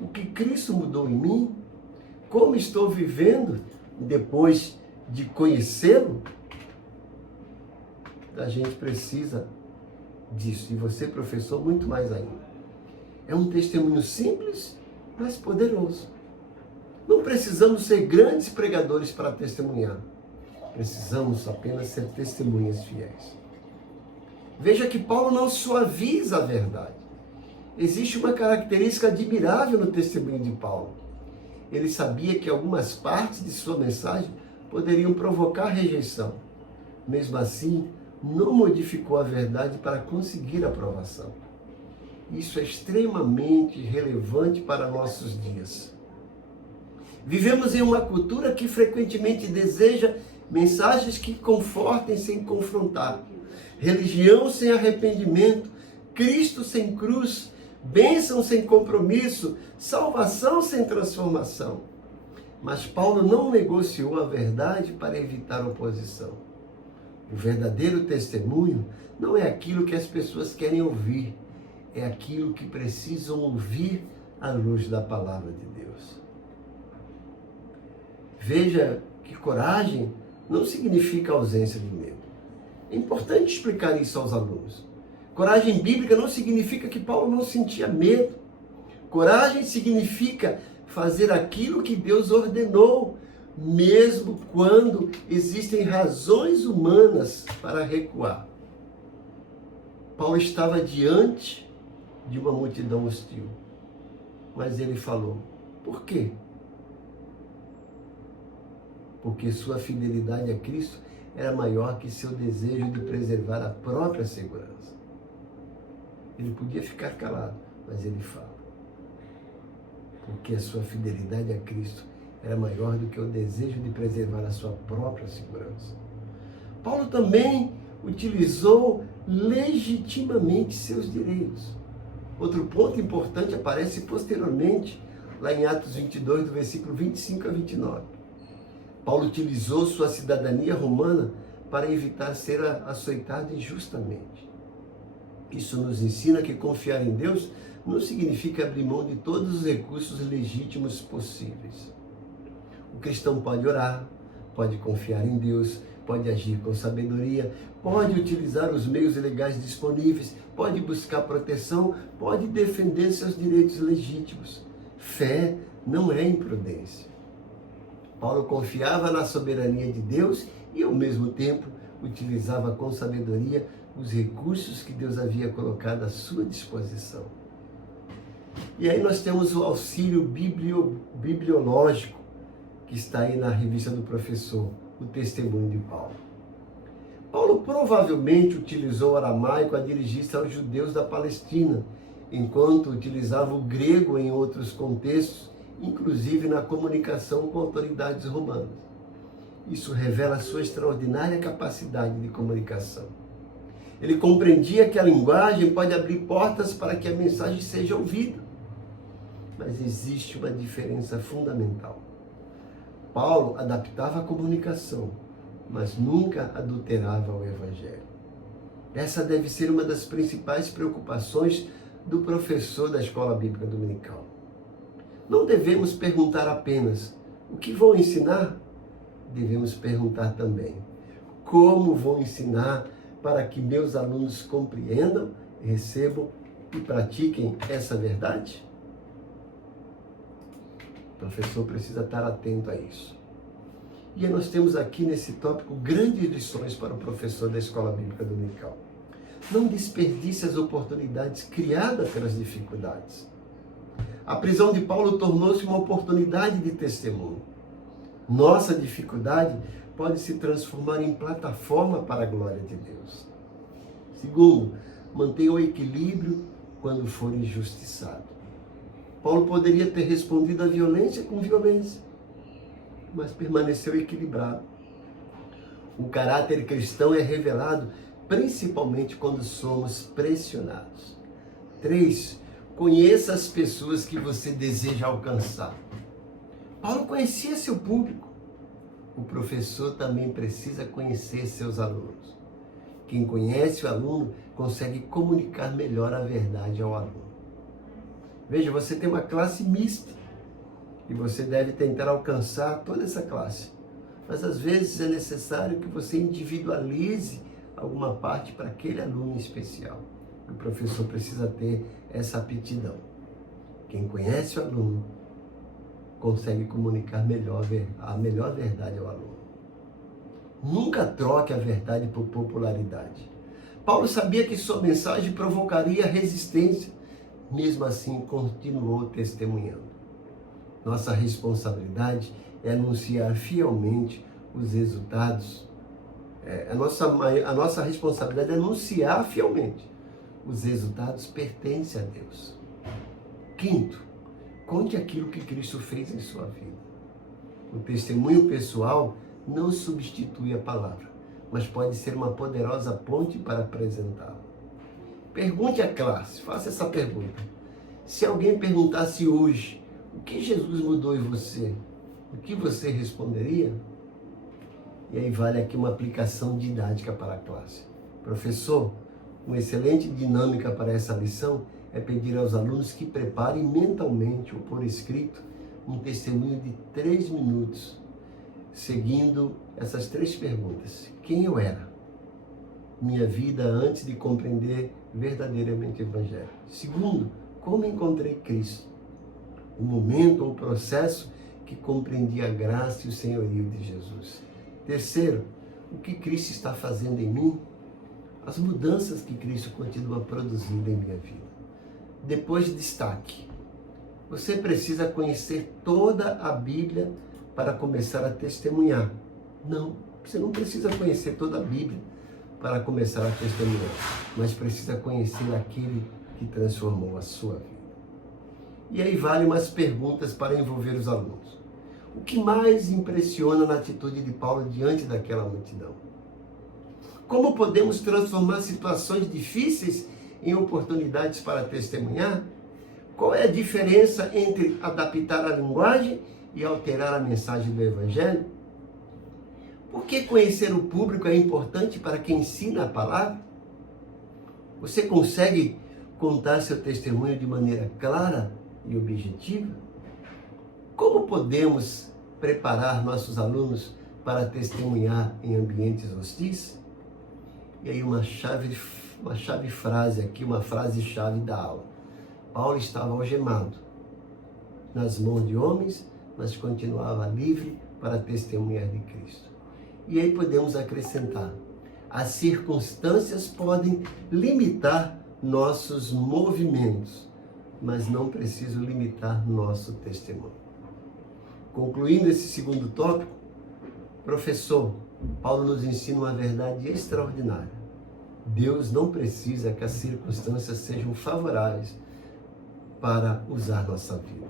O que Cristo mudou em mim? Como estou vivendo depois de conhecê-lo? A gente precisa disso. E você, professor, muito mais ainda. É um testemunho simples, mas poderoso. Não precisamos ser grandes pregadores para testemunhar. Precisamos apenas ser testemunhas fiéis. Veja que Paulo não suaviza a verdade. Existe uma característica admirável no testemunho de Paulo. Ele sabia que algumas partes de sua mensagem poderiam provocar rejeição. Mesmo assim, não modificou a verdade para conseguir aprovação. Isso é extremamente relevante para nossos dias. Vivemos em uma cultura que frequentemente deseja mensagens que confortem sem confrontar. Religião sem arrependimento, Cristo sem cruz, bênção sem compromisso, salvação sem transformação. Mas Paulo não negociou a verdade para evitar oposição. O verdadeiro testemunho não é aquilo que as pessoas querem ouvir, é aquilo que precisam ouvir à luz da palavra de Deus. Veja que coragem não significa ausência de medo. É importante explicar isso aos alunos. Coragem bíblica não significa que Paulo não sentia medo. Coragem significa fazer aquilo que Deus ordenou, mesmo quando existem razões humanas para recuar. Paulo estava diante de uma multidão hostil, mas ele falou: por quê? Porque sua fidelidade a Cristo era maior que seu desejo de preservar a própria segurança. Ele podia ficar calado, mas ele fala. Porque a sua fidelidade a Cristo era maior do que o desejo de preservar a sua própria segurança. Paulo também utilizou legitimamente seus direitos. Outro ponto importante aparece posteriormente, lá em Atos 22, do versículo 25 a 29. Paulo utilizou sua cidadania romana para evitar ser açoitado injustamente. Isso nos ensina que confiar em Deus não significa abrir mão de todos os recursos legítimos possíveis. O cristão pode orar, pode confiar em Deus, pode agir com sabedoria, pode utilizar os meios legais disponíveis, pode buscar proteção, pode defender seus direitos legítimos. Fé não é imprudência. Paulo confiava na soberania de Deus e, ao mesmo tempo, utilizava com sabedoria os recursos que Deus havia colocado à sua disposição. E aí nós temos o auxílio bibliológico, que está aí na revista do professor, o testemunho de Paulo. Paulo provavelmente utilizou o aramaico a dirigir-se aos judeus da Palestina, enquanto utilizava o grego em outros contextos, inclusive na comunicação com autoridades romanas. Isso revela a sua extraordinária capacidade de comunicação. Ele compreendia que a linguagem pode abrir portas para que a mensagem seja ouvida. Mas existe uma diferença fundamental. Paulo adaptava a comunicação, mas nunca adulterava o Evangelho. Essa deve ser uma das principais preocupações do professor da escola bíblica dominical. Não devemos perguntar apenas o que vou ensinar, devemos perguntar também como vou ensinar para que meus alunos compreendam, recebam e pratiquem essa verdade? O professor precisa estar atento a isso. E nós temos aqui nesse tópico grandes lições para o professor da escola bíblica dominical. Não desperdice as oportunidades criadas pelas dificuldades. A prisão de Paulo tornou-se uma oportunidade de testemunho. Nossa dificuldade pode se transformar em plataforma para a glória de Deus. Segundo, mantenha o equilíbrio quando for injustiçado. Paulo poderia ter respondido à violência com violência, mas permaneceu equilibrado. O caráter cristão é revelado principalmente quando somos pressionados. 3. Conheça as pessoas que você deseja alcançar. Paulo conhecia seu público. O professor também precisa conhecer seus alunos. Quem conhece o aluno consegue comunicar melhor a verdade ao aluno. Veja, você tem uma classe mista e você deve tentar alcançar toda essa classe. Mas às vezes é necessário que você individualize alguma parte para aquele aluno especial. O professor precisa ter essa aptidão. Quem conhece o aluno consegue comunicar a melhor verdade ao aluno. Nunca troque a verdade por popularidade. Paulo sabia que sua mensagem provocaria resistência, mesmo assim continuou testemunhando. Nossa responsabilidade é anunciar fielmente os resultados. A nossa responsabilidade é anunciar fielmente. Os resultados pertencem a Deus. 5, conte aquilo que Cristo fez em sua vida. O testemunho pessoal não substitui a palavra, mas pode ser uma poderosa ponte para apresentá-la. Pergunte à classe, faça essa pergunta. Se alguém perguntasse hoje, o que Jesus mudou em você? O que você responderia? E aí vale aqui uma aplicação didática para a classe. Professor, uma excelente dinâmica para essa lição é pedir aos alunos que preparem mentalmente ou por escrito um testemunho de 3 minutos, seguindo essas 3 perguntas. Quem eu era? Minha vida antes de compreender verdadeiramente o Evangelho. Segundo, como encontrei Cristo? O momento ou o processo que compreendi a graça e o senhorio de Jesus. Terceiro, o que Cristo está fazendo em mim? As mudanças que Cristo continua produzindo em minha vida. Depois, destaque. Você precisa conhecer toda a Bíblia para começar a testemunhar. Não, você não precisa conhecer toda a Bíblia para começar a testemunhar, mas precisa conhecer aquele que transformou a sua vida. E aí vale umas perguntas para envolver os alunos. O que mais impressiona na atitude de Paulo diante daquela multidão? Como podemos transformar situações difíceis em oportunidades para testemunhar? Qual é a diferença entre adaptar a linguagem e alterar a mensagem do Evangelho? Por que conhecer o público é importante para quem ensina a palavra? Você consegue contar seu testemunho de maneira clara e objetiva? Como podemos preparar nossos alunos para testemunhar em ambientes hostis? E aí uma frase-chave da aula. Paulo estava algemado nas mãos de homens, mas continuava livre para testemunhar de Cristo. E aí podemos acrescentar: as circunstâncias podem limitar nossos movimentos, mas não precisam limitar nosso testemunho. Concluindo esse segundo tópico, professor, Paulo nos ensina uma verdade extraordinária. Deus não precisa que as circunstâncias sejam favoráveis para usar nossa vida.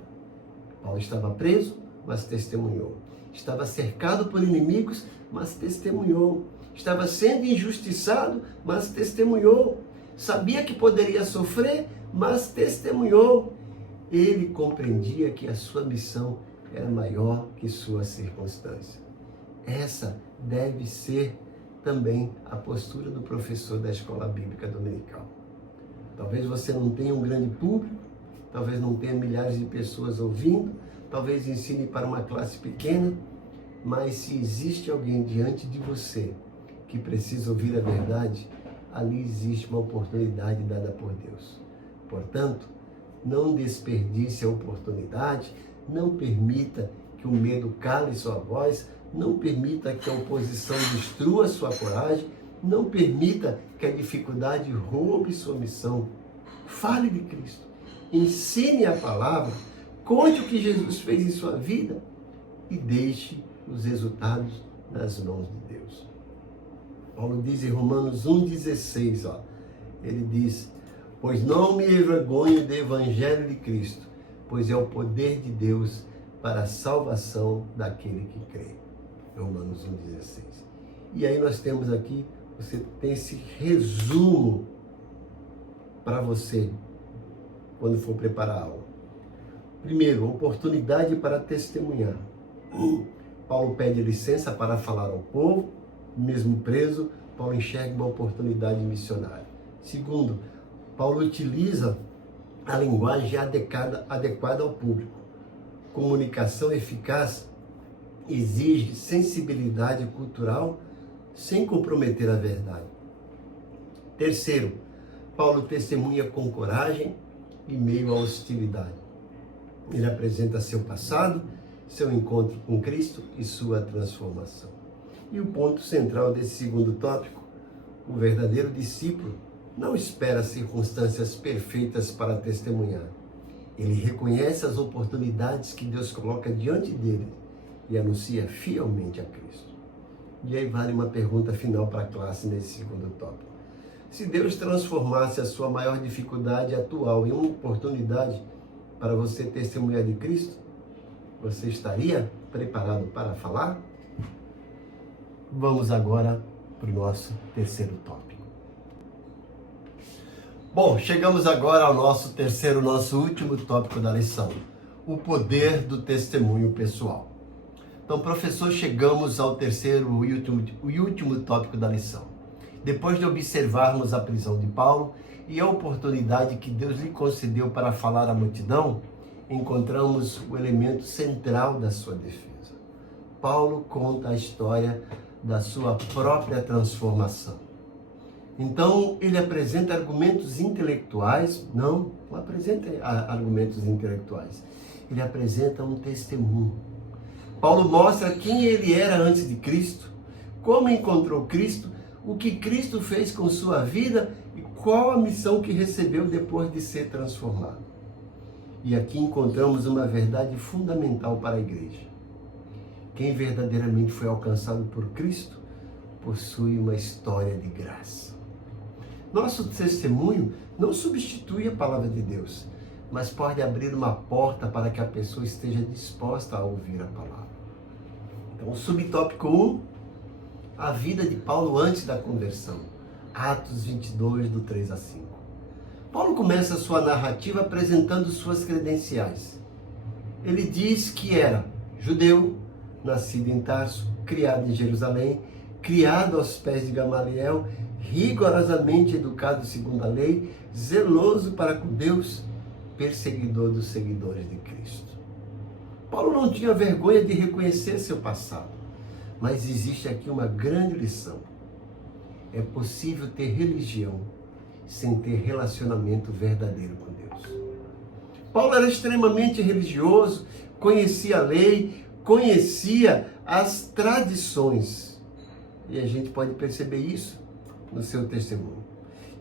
Paulo estava preso, mas testemunhou. Estava cercado por inimigos, mas testemunhou. Estava sendo injustiçado, mas testemunhou. Sabia que poderia sofrer, mas testemunhou. Ele compreendia que a sua missão era maior que sua circunstância. Essa deve ser também a postura do professor da escola bíblica dominical. Talvez você não tenha um grande público, talvez não tenha milhares de pessoas ouvindo, talvez ensine para uma classe pequena, mas se existe alguém diante de você que precisa ouvir a verdade, ali existe uma oportunidade dada por Deus. Portanto, não desperdice a oportunidade, não permita que o medo cale sua voz, não permita que a oposição destrua sua coragem, não permita que a dificuldade roube sua missão. Fale de Cristo, ensine a palavra, conte o que Jesus fez em sua vida e deixe os resultados nas mãos de Deus. Paulo diz em Romanos 1,16, ele diz: pois não me envergonho do evangelho de Cristo, pois é o poder de Deus para a salvação daquele que crê. Romanos 1,16. E aí nós temos aqui, você tem esse resumo para você, quando for preparar a aula. Primeiro, oportunidade para testemunhar. Paulo pede licença para falar ao povo, mesmo preso, Paulo enxerga uma oportunidade missionária. Segundo, Paulo utiliza a linguagem adequada ao público. Comunicação eficaz exige sensibilidade cultural sem comprometer a verdade. Terceiro, Paulo testemunha com coragem em meio à hostilidade. Ele apresenta seu passado, seu encontro com Cristo e sua transformação. E o ponto central desse segundo tópico: o verdadeiro discípulo não espera circunstâncias perfeitas para testemunhar. Ele reconhece as oportunidades que Deus coloca diante dele e anuncia fielmente a Cristo. E aí vale uma pergunta final para a classe nesse segundo tópico. Se Deus transformasse a sua maior dificuldade atual em uma oportunidade para você testemunhar de Cristo, você estaria preparado para falar? Vamos agora para o nosso terceiro tópico. Bom, chegamos agora ao nosso último tópico da lição: o poder do testemunho pessoal. Então, professor, chegamos ao terceiro e último tópico da lição. Depois de observarmos a prisão de Paulo e a oportunidade que Deus lhe concedeu para falar à multidão, encontramos o elemento central da sua defesa. Paulo conta a história da sua própria transformação. Então, ele apresenta argumentos intelectuais, não apresenta argumentos intelectuais, ele apresenta um testemunho. Paulo mostra quem ele era antes de Cristo, como encontrou Cristo, o que Cristo fez com sua vida e qual a missão que recebeu depois de ser transformado. E aqui encontramos uma verdade fundamental para a igreja. Quem verdadeiramente foi alcançado por Cristo possui uma história de graça. Nosso testemunho não substitui a palavra de Deus, mas pode abrir uma porta para que a pessoa esteja disposta a ouvir a palavra. Então, o subtópico 1, a vida de Paulo antes da conversão. Atos 22, do 3 a 5. Paulo começa a sua narrativa apresentando suas credenciais. Ele diz que era judeu, nascido em Tarso, criado em Jerusalém, criado aos pés de Gamaliel, rigorosamente educado segundo a lei, zeloso para com Deus, perseguidor dos seguidores de Cristo. Paulo não tinha vergonha de reconhecer seu passado, mas existe aqui uma grande lição. É possível ter religião sem ter relacionamento verdadeiro com Deus. Paulo era extremamente religioso, conhecia a lei, conhecia as tradições. E a gente pode perceber isso no seu testemunho.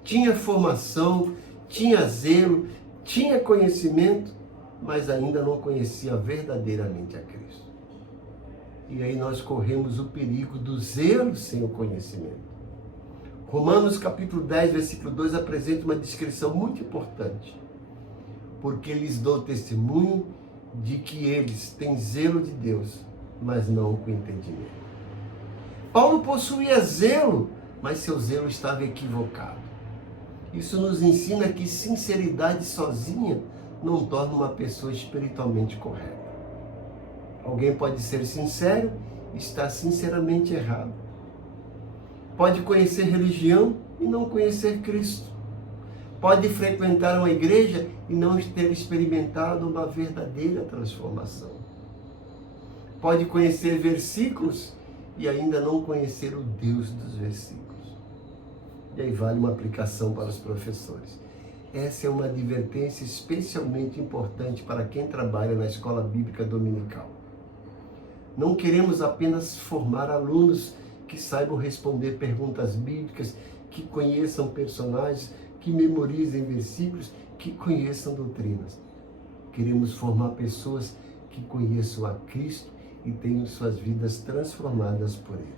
Tinha formação, tinha zelo, tinha conhecimento, mas ainda não conhecia verdadeiramente a Cristo. E aí nós corremos o perigo do zelo sem o conhecimento. Romanos capítulo 10, versículo 2 apresenta uma descrição muito importante. Porque lhes dou testemunho de que eles têm zelo de Deus, mas não com entendimento. Paulo possuía zelo, mas seu zelo estava equivocado. Isso nos ensina que sinceridade sozinha não torna uma pessoa espiritualmente correta. Alguém pode ser sincero e estar sinceramente errado. Pode conhecer religião e não conhecer Cristo. Pode frequentar uma igreja e não ter experimentado uma verdadeira transformação. Pode conhecer versículos e ainda não conhecer o Deus dos versículos. E aí vale uma aplicação para os professores. Essa é uma advertência especialmente importante para quem trabalha na escola bíblica dominical. Não queremos apenas formar alunos que saibam responder perguntas bíblicas, que conheçam personagens, que memorizem versículos, que conheçam doutrinas. Queremos formar pessoas que conheçam a Cristo e tenham suas vidas transformadas por Ele.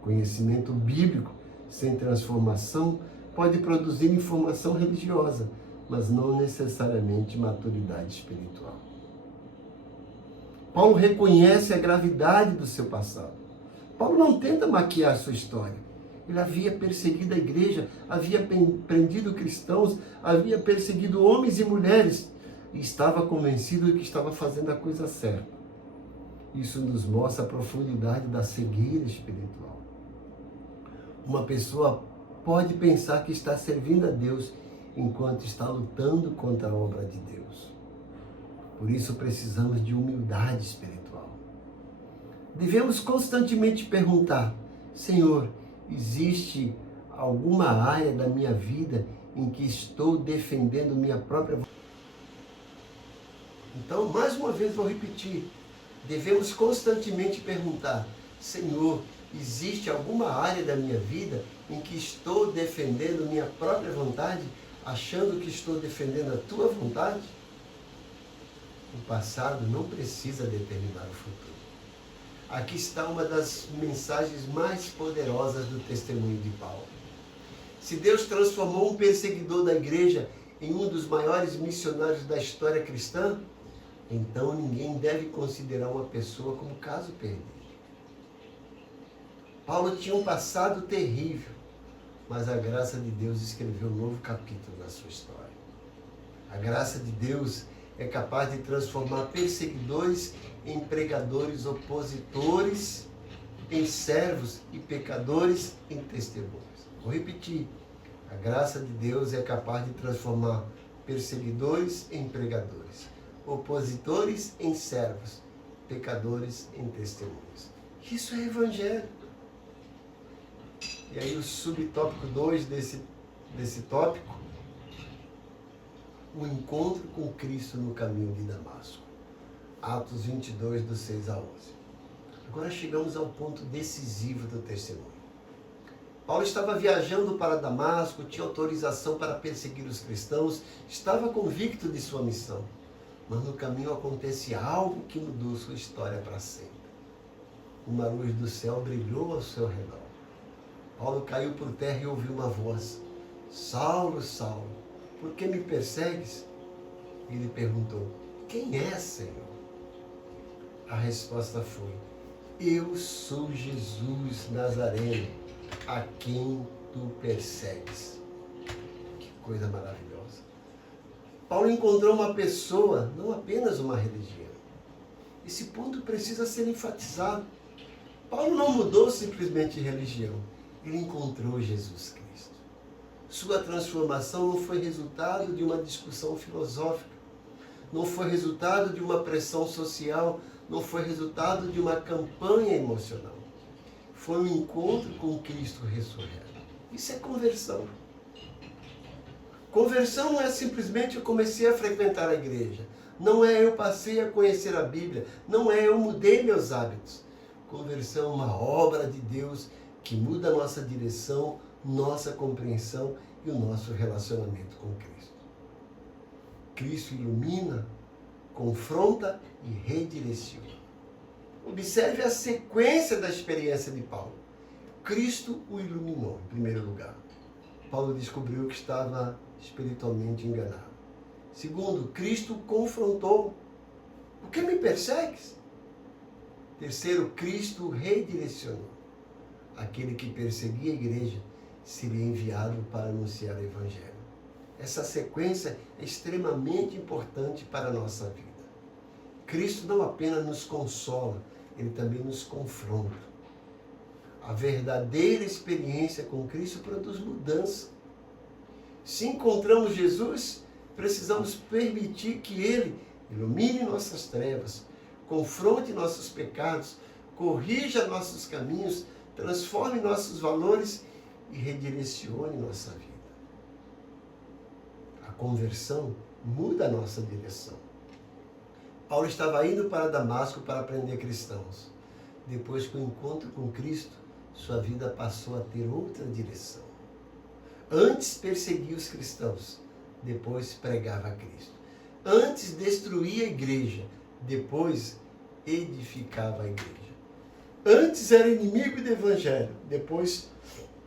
Conhecimento bíblico sem transformação pode produzir informação religiosa, mas não necessariamente maturidade espiritual. Paulo reconhece a gravidade do seu passado. Paulo não tenta maquiar sua história. Ele havia perseguido a igreja, havia prendido cristãos, havia perseguido homens e mulheres e estava convencido de que estava fazendo a coisa certa. Isso nos mostra a profundidade da cegueira espiritual. Uma pessoa pode pensar que está servindo a Deus enquanto está lutando contra a obra de Deus. Por isso precisamos de humildade espiritual. Devemos constantemente perguntar: Senhor, existe alguma área da minha vida em que estou defendendo minha própria vontade? Então, mais uma vez vou repetir. Devemos constantemente perguntar: Senhor, existe alguma área da minha vida em que estou defendendo minha própria vontade, achando que estou defendendo a tua vontade? O passado não precisa determinar o futuro. Aqui está uma das mensagens mais poderosas do testemunho de Paulo. Se Deus transformou um perseguidor da igreja em um dos maiores missionários da história cristã, então ninguém deve considerar uma pessoa como caso perdido. Paulo tinha um passado terrível, mas a graça de Deus escreveu um novo capítulo na sua história. A graça de Deus é capaz de transformar perseguidores em pregadores, opositores em servos e pecadores em testemunhas. Vou repetir. A graça de Deus é capaz de transformar perseguidores em pregadores, opositores em servos, pecadores em testemunhas. Isso é evangelho. E aí o subtópico 2 desse tópico: o encontro com Cristo no caminho de Damasco. Atos 22, do 6 a 11. Agora chegamos ao ponto decisivo do testemunho. Paulo estava viajando para Damasco, tinha autorização para perseguir os cristãos, estava convicto de sua missão. Mas no caminho acontece algo que mudou sua história para sempre. Uma luz do céu brilhou ao seu redor. Paulo caiu por terra e ouviu uma voz: Saulo, Saulo, por que me persegues? E ele perguntou: quem és, Senhor? A resposta foi: eu sou Jesus Nazareno, a quem tu persegues. Que coisa maravilhosa. Paulo encontrou uma pessoa, não apenas uma religião. Esse ponto precisa ser enfatizado. Paulo não mudou simplesmente de religião. Ele encontrou Jesus Cristo. Sua transformação não foi resultado de uma discussão filosófica, não foi resultado de uma pressão social, não foi resultado de uma campanha emocional. Foi um encontro com Cristo ressurreto. Isso é conversão. Conversão não é simplesmente eu comecei a frequentar a igreja. Não é eu passei a conhecer a Bíblia. Não é eu mudei meus hábitos. Conversão é uma obra de Deus que muda a nossa direção, nossa compreensão e o nosso relacionamento com Cristo. Cristo ilumina, confronta e redireciona. Observe a sequência da experiência de Paulo. Cristo o iluminou, em primeiro lugar. Paulo descobriu que estava espiritualmente enganado. Segundo, Cristo o confrontou. Por que me persegues? Terceiro, Cristo o redirecionou. Aquele que perseguia a igreja seria enviado para anunciar o Evangelho. Essa sequência é extremamente importante para a nossa vida. Cristo não apenas nos consola, Ele também nos confronta. A verdadeira experiência com Cristo produz mudança. Se encontramos Jesus, precisamos permitir que Ele ilumine nossas trevas, confronte nossos pecados, corrija nossos caminhos, transforme nossos valores e redirecione nossa vida. A conversão muda a nossa direção. Paulo estava indo para Damasco para prender cristãos. Depois que o encontro com Cristo, sua vida passou a ter outra direção. Antes perseguia os cristãos, depois pregava a Cristo. Antes destruía a igreja, depois edificava a igreja. Antes era inimigo do Evangelho, depois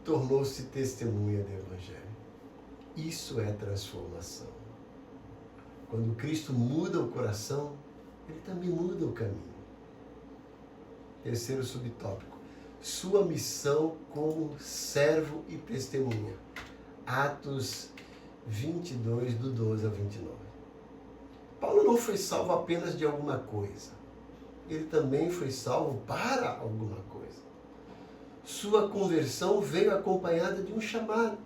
tornou-se testemunha do Evangelho. Isso é transformação. Quando Cristo muda o coração, Ele também muda o caminho. Terceiro subtópico. Sua missão como servo e testemunha. Atos 22, do 12 ao 29. Paulo não foi salvo apenas de alguma coisa. Ele também foi salvo para alguma coisa. Sua conversão veio acompanhada de um chamado.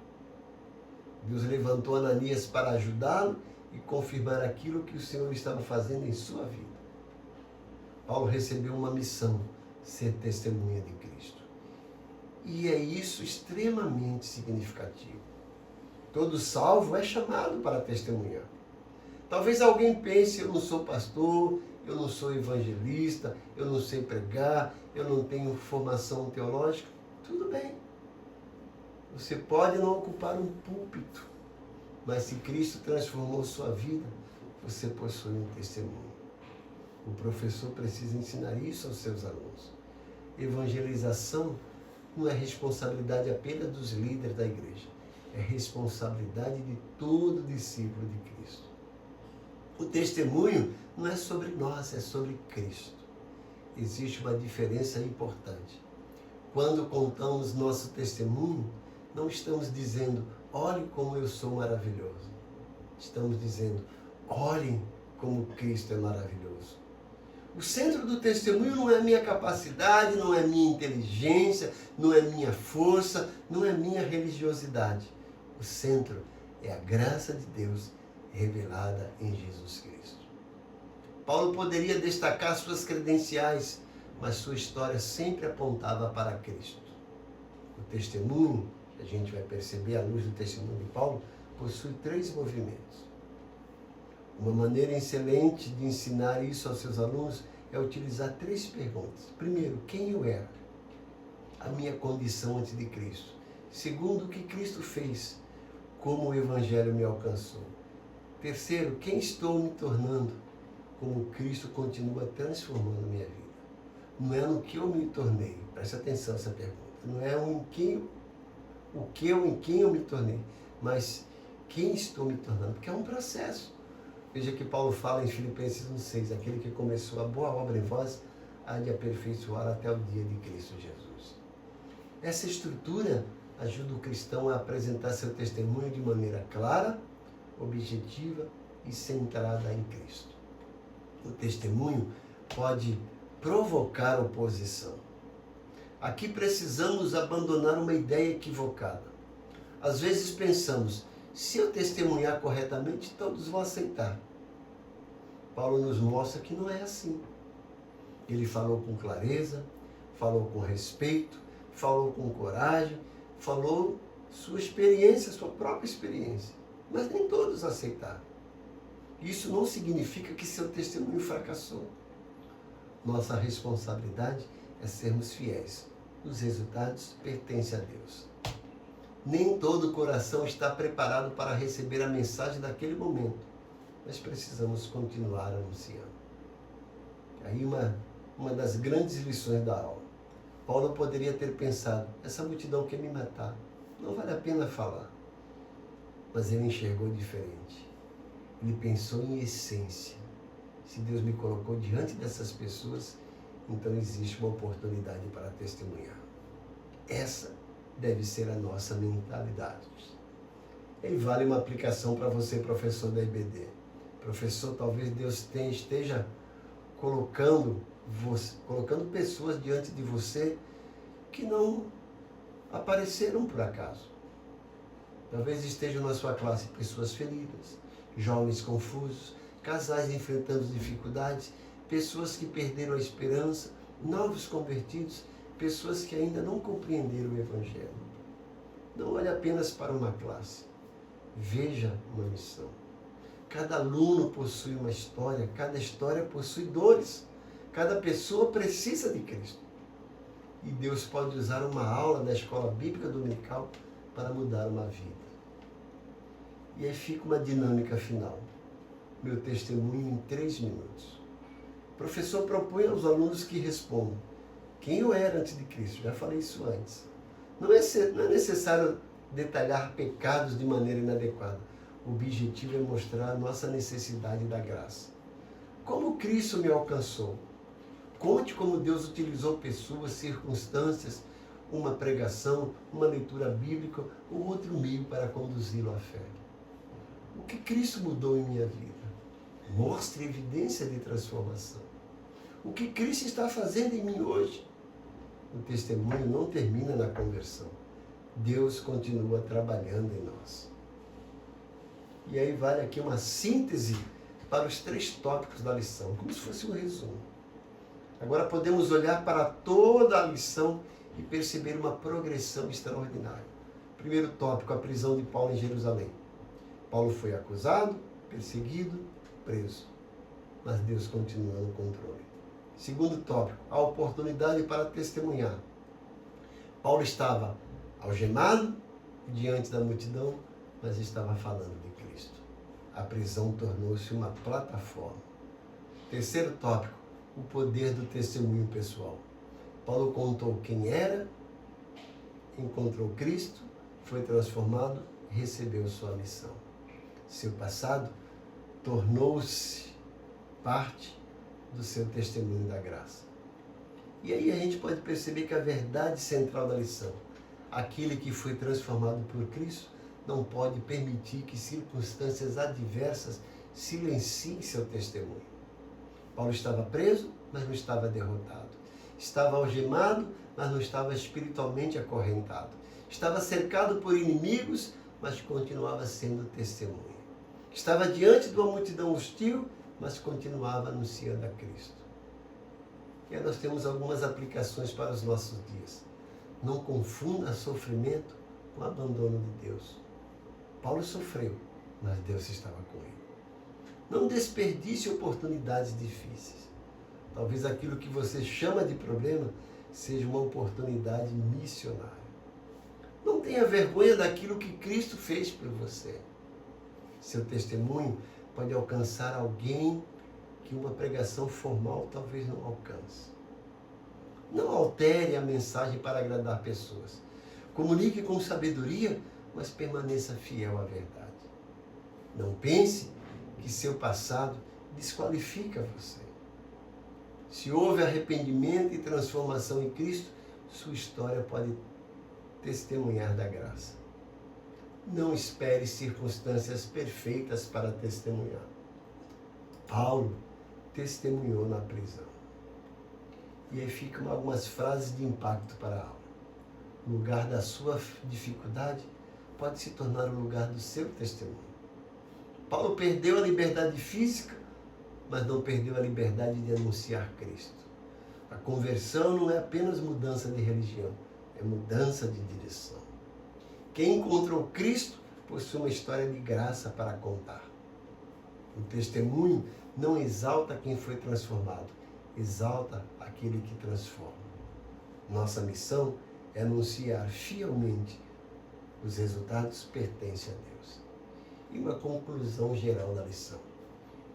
Deus levantou Ananias para ajudá-lo e confirmar aquilo que o Senhor estava fazendo em sua vida. Paulo recebeu uma missão, ser testemunha de Cristo. E é isso extremamente significativo. Todo salvo é chamado para testemunhar. Talvez alguém pense, eu não sou pastor, eu não sou evangelista, eu não sei pregar, eu não tenho formação teológica. Tudo bem. Você pode não ocupar um púlpito, mas se Cristo transformou sua vida, você possui um testemunho. O professor precisa ensinar isso aos seus alunos. Evangelização não é responsabilidade apenas dos líderes da igreja, é responsabilidade de todo discípulo de Cristo. O testemunho não é sobre nós, é sobre Cristo. Existe uma diferença importante. Quando contamos nosso testemunho, não estamos dizendo, olhe como eu sou maravilhoso. Estamos dizendo, olhem como Cristo é maravilhoso. O centro do testemunho não é minha capacidade, não é minha inteligência, não é minha força, não é minha religiosidade. O centro é a graça de Deus revelada em Jesus Cristo. Paulo poderia destacar suas credenciais, mas sua história sempre apontava para Cristo. O testemunho, a gente vai perceber à luz do testemunho de Paulo, possui 3 movimentos. Uma maneira excelente de ensinar isso aos seus alunos é utilizar 3 perguntas. Primeiro, quem eu era? A minha condição antes de Cristo. Segundo, o que Cristo fez? Como o Evangelho me alcançou? Terceiro, quem estou me tornando? Como Cristo continua transformando minha vida. Não é no que eu me tornei. Preste atenção nessa pergunta. Não é em quem eu me tornei, mas quem estou me tornando. Porque é um processo. Veja que Paulo fala em Filipenses 1,6, aquele que começou a boa obra em vós, há de aperfeiçoar até o dia de Cristo Jesus. Essa estrutura ajuda o cristão a apresentar seu testemunho de maneira clara, objetiva e centrada em Cristo. O testemunho pode provocar oposição. Aqui precisamos abandonar uma ideia equivocada. Às vezes pensamos, se eu testemunhar corretamente, todos vão aceitar. Paulo nos mostra que não é assim. Ele falou com clareza, falou com respeito, falou com coragem, falou sua experiência, sua própria experiência. Mas nem todos aceitaram. Isso não significa que seu testemunho fracassou. Nossa responsabilidade é sermos fiéis. Os resultados pertencem a Deus. Nem todo o coração está preparado para receber a mensagem daquele momento, mas precisamos continuar anunciando. Aí uma das grandes lições da aula. Paulo poderia ter pensado, essa multidão quer me matar, não vale a pena falar. Mas ele enxergou diferente. Ele pensou em essência. Se Deus me colocou diante dessas pessoas, então existe uma oportunidade para testemunhar. Essa deve ser a nossa mentalidade. E vale uma aplicação para você, professor da IBD. Professor, talvez Deus esteja colocando pessoas diante de você que não apareceram por acaso. Talvez estejam na sua classe pessoas feridas, jovens confusos, casais enfrentando dificuldades, pessoas que perderam a esperança, novos convertidos, pessoas que ainda não compreenderam o Evangelho. Não olhe apenas para uma classe, veja uma missão. Cada aluno possui uma história, cada história possui dores, cada pessoa precisa de Cristo. E Deus pode usar uma aula da escola bíblica dominical para mudar uma vida. E aí fica uma dinâmica final. Meu testemunho em 3 minutos. O professor propõe aos alunos que respondam quem eu era antes de Cristo. Já falei isso antes. Não é necessário detalhar pecados de maneira inadequada. O objetivo é mostrar a nossa necessidade da graça. Como Cristo me alcançou? Conte como Deus utilizou pessoas, circunstâncias, uma pregação, uma leitura bíblica ou outro meio para conduzi-lo à fé. O que Cristo mudou em minha vida? Mostre evidência de transformação. O que Cristo está fazendo em mim hoje? O testemunho não termina na conversão. Deus continua trabalhando em nós. E aí vale aqui uma síntese para os 3 tópicos da lição, como se fosse um resumo. Agora podemos olhar para toda a lição e perceber uma progressão extraordinária. Primeiro tópico, a prisão de Paulo em Jerusalém. Paulo foi acusado, perseguido, preso, mas Deus continua no controle. Segundo tópico, a oportunidade para testemunhar. Paulo estava algemado diante da multidão, mas estava falando de Cristo. A prisão tornou-se uma plataforma. Terceiro tópico, o poder do testemunho pessoal. Paulo contou quem era, encontrou Cristo, foi transformado, recebeu sua missão. Seu passado tornou-se parte do seu testemunho da graça. E aí a gente pode perceber que a verdade central da lição, aquele que foi transformado por Cristo, não pode permitir que circunstâncias adversas silenciem seu testemunho. Paulo estava preso, mas não estava derrotado. Estava algemado, mas não estava espiritualmente acorrentado. Estava cercado por inimigos, mas continuava sendo testemunha. Estava diante de uma multidão hostil, mas continuava anunciando a Cristo. E aí nós temos algumas aplicações para os nossos dias. Não confunda sofrimento com abandono de Deus. Paulo sofreu, mas Deus estava com ele. Não desperdice oportunidades difíceis. Talvez aquilo que você chama de problema seja uma oportunidade missionária. Não tenha vergonha daquilo que Cristo fez por você. Seu testemunho pode alcançar alguém que uma pregação formal talvez não alcance. Não altere a mensagem para agradar pessoas. Comunique com sabedoria, mas permaneça fiel à verdade. Não pense que seu passado desqualifica você. Se houve arrependimento e transformação em Cristo, sua história pode testemunhar da graça. Não espere circunstâncias perfeitas para testemunhar. Paulo testemunhou na prisão. E aí ficam algumas frases de impacto para a aula. O lugar da sua dificuldade pode se tornar o lugar do seu testemunho. Paulo perdeu a liberdade física, mas não perdeu a liberdade de anunciar Cristo. A conversão não é apenas mudança de religião, é mudança de direção. Quem encontrou Cristo possui uma história de graça para contar. O testemunho não exalta quem foi transformado, exalta aquele que transforma. Nossa missão é anunciar fielmente os resultados pertencem a Deus. E uma conclusão geral da lição.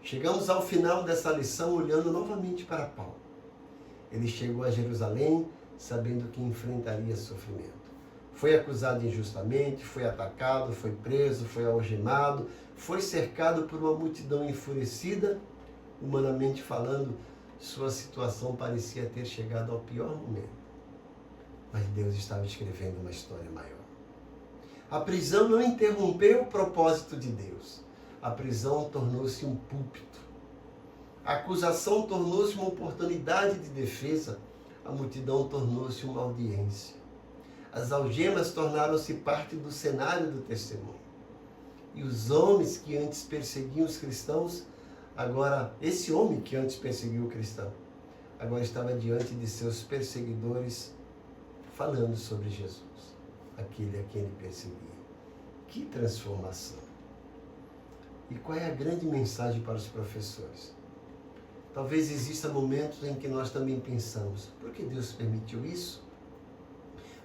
Chegamos ao final dessa lição olhando novamente para Paulo. Ele chegou a Jerusalém sabendo que enfrentaria sofrimento. Foi acusado injustamente, foi atacado, foi preso, foi algemado, foi cercado por uma multidão enfurecida. Humanamente falando, sua situação parecia ter chegado ao pior momento. Mas Deus estava escrevendo uma história maior. A prisão não interrompeu o propósito de Deus. A prisão tornou-se um púlpito. A acusação tornou-se uma oportunidade de defesa. A multidão tornou-se uma audiência. As algemas tornaram-se parte do cenário do testemunho. E os homens que antes perseguiam os cristãos, agora, esse homem que antes perseguiu o cristão, agora estava diante de seus perseguidores falando sobre Jesus, aquele a quem ele perseguia. Que transformação! E qual é a grande mensagem para os professores? Talvez exista momentos em que nós também pensamos, por que Deus permitiu isso?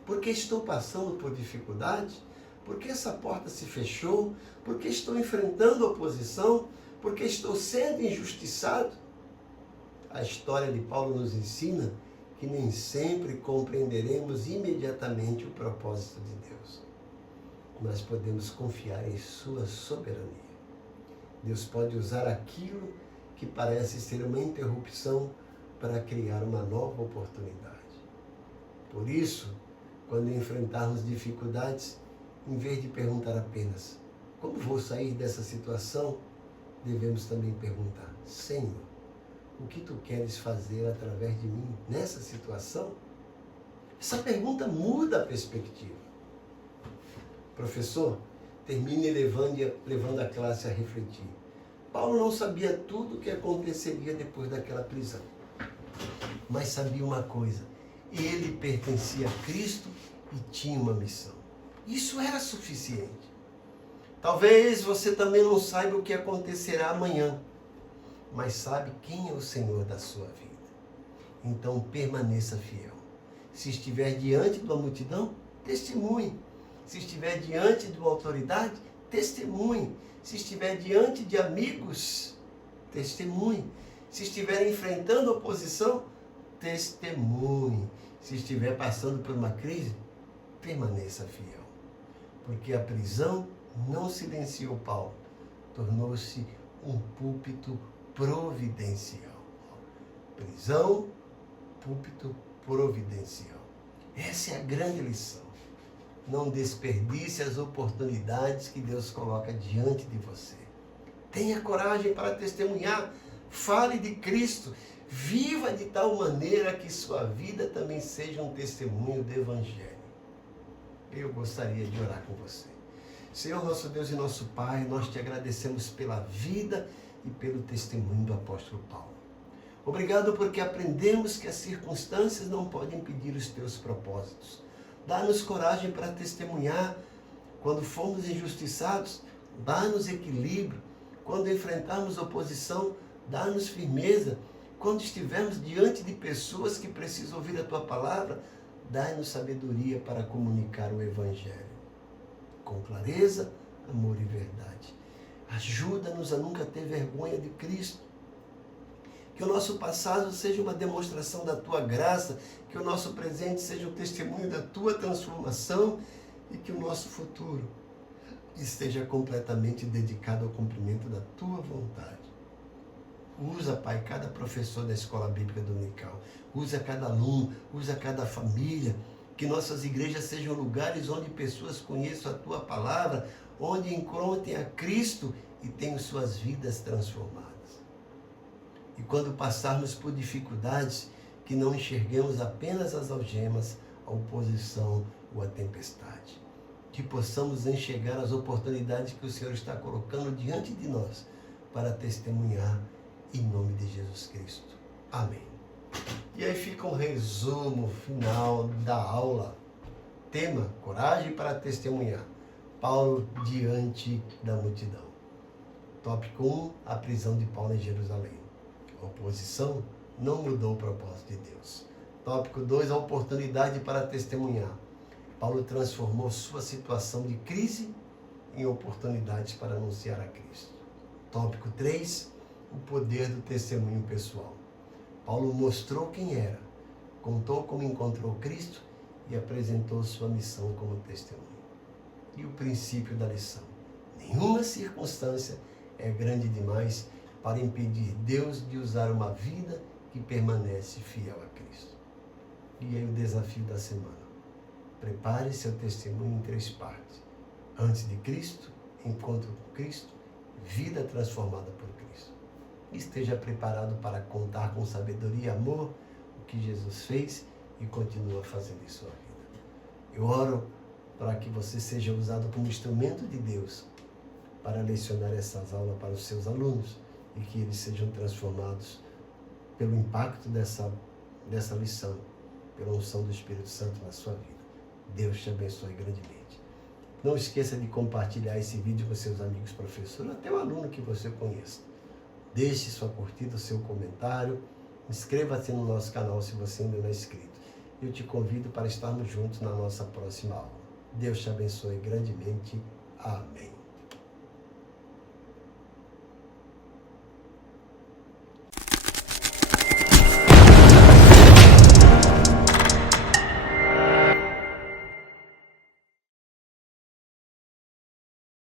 Por que estou passando por dificuldade? Por que essa porta se fechou? Por que estou enfrentando oposição? Por que estou sendo injustiçado? A história de Paulo nos ensina que nem sempre compreenderemos imediatamente o propósito de Deus. Mas podemos confiar em sua soberania. Deus pode usar aquilo que parece ser uma interrupção para criar uma nova oportunidade. Por isso, quando enfrentarmos dificuldades, em vez de perguntar apenas como vou sair dessa situação, devemos também perguntar: Senhor, o que tu queres fazer através de mim nessa situação? Essa pergunta muda a perspectiva. Professor, termine levando a classe a refletir. Paulo não sabia tudo o que aconteceria depois daquela prisão, mas sabia uma coisa: ele pertencia a Cristo e tinha uma missão. Isso era suficiente. Talvez você também não saiba o que acontecerá amanhã, mas sabe quem é o Senhor da sua vida. Então permaneça fiel. Se estiver diante de uma multidão, testemunhe. Se estiver diante de uma autoridade, testemunhe. Se estiver diante de amigos, testemunhe. Se estiver enfrentando oposição, testemunhe. Se estiver passando por uma crise, permaneça fiel. Porque a prisão não silenciou Paulo, tornou-se um púlpito providencial. Prisão, púlpito providencial. Essa é a grande lição. Não desperdice as oportunidades que Deus coloca diante de você. Tenha coragem para testemunhar. Fale de Cristo. Viva de tal maneira que sua vida também seja um testemunho do Evangelho. Eu gostaria de orar com você. Senhor, nosso Deus e nosso Pai, nós te agradecemos pela vida e pelo testemunho do apóstolo Paulo. Obrigado porque aprendemos que as circunstâncias não podem impedir os teus propósitos. Dá-nos coragem para testemunhar quando formos injustiçados. Dá-nos equilíbrio. Quando enfrentarmos oposição, dá-nos firmeza. Quando estivermos diante de pessoas que precisam ouvir a tua palavra, dá-nos sabedoria para comunicar o Evangelho. Com clareza, amor e verdade. Ajuda-nos a nunca ter vergonha de Cristo. Que o nosso passado seja uma demonstração da tua graça, que o nosso presente seja um testemunho da tua transformação e que o nosso futuro esteja completamente dedicado ao cumprimento da tua vontade. Usa, Pai, cada professor da Escola Bíblica Dominical. Usa cada aluno, usa cada família. Que nossas igrejas sejam lugares onde pessoas conheçam a tua palavra, onde encontrem a Cristo e tenham suas vidas transformadas. E quando passarmos por dificuldades, que não enxerguemos apenas as algemas, a oposição ou a tempestade. Que possamos enxergar as oportunidades que o Senhor está colocando diante de nós para testemunhar em nome de Jesus Cristo. Amém. E aí fica um resumo final da aula. Tema: coragem para testemunhar. Paulo diante da multidão. Tópico 1, a prisão de Paulo em Jerusalém. A oposição não mudou o propósito de Deus. Tópico 2, a oportunidade para testemunhar. Paulo transformou sua situação de crise em oportunidades para anunciar a Cristo. Tópico 3, o poder do testemunho pessoal. Paulo mostrou quem era, contou como encontrou Cristo e apresentou sua missão como testemunho. E o princípio da lição: nenhuma circunstância é grande demais para impedir Deus de usar uma vida que permanece fiel a Cristo. E aí o desafio da semana: prepare seu testemunho em 3 partes. Antes de Cristo, encontro com Cristo, vida transformada por Cristo. Esteja preparado para contar com sabedoria e amor o que Jesus fez e continua fazendo em sua vida. Eu oro para que você seja usado como instrumento de Deus para lecionar essas aulas para os seus alunos e que eles sejam transformados pelo impacto dessa lição, pela unção do Espírito Santo na sua vida. Deus te abençoe grandemente. Não esqueça de compartilhar esse vídeo com seus amigos professores, até o aluno que você conheça. Deixe sua curtida, seu comentário. Inscreva-se no nosso canal se você ainda não é inscrito. Eu te convido para estarmos juntos na nossa próxima aula. Deus te abençoe grandemente. Amém.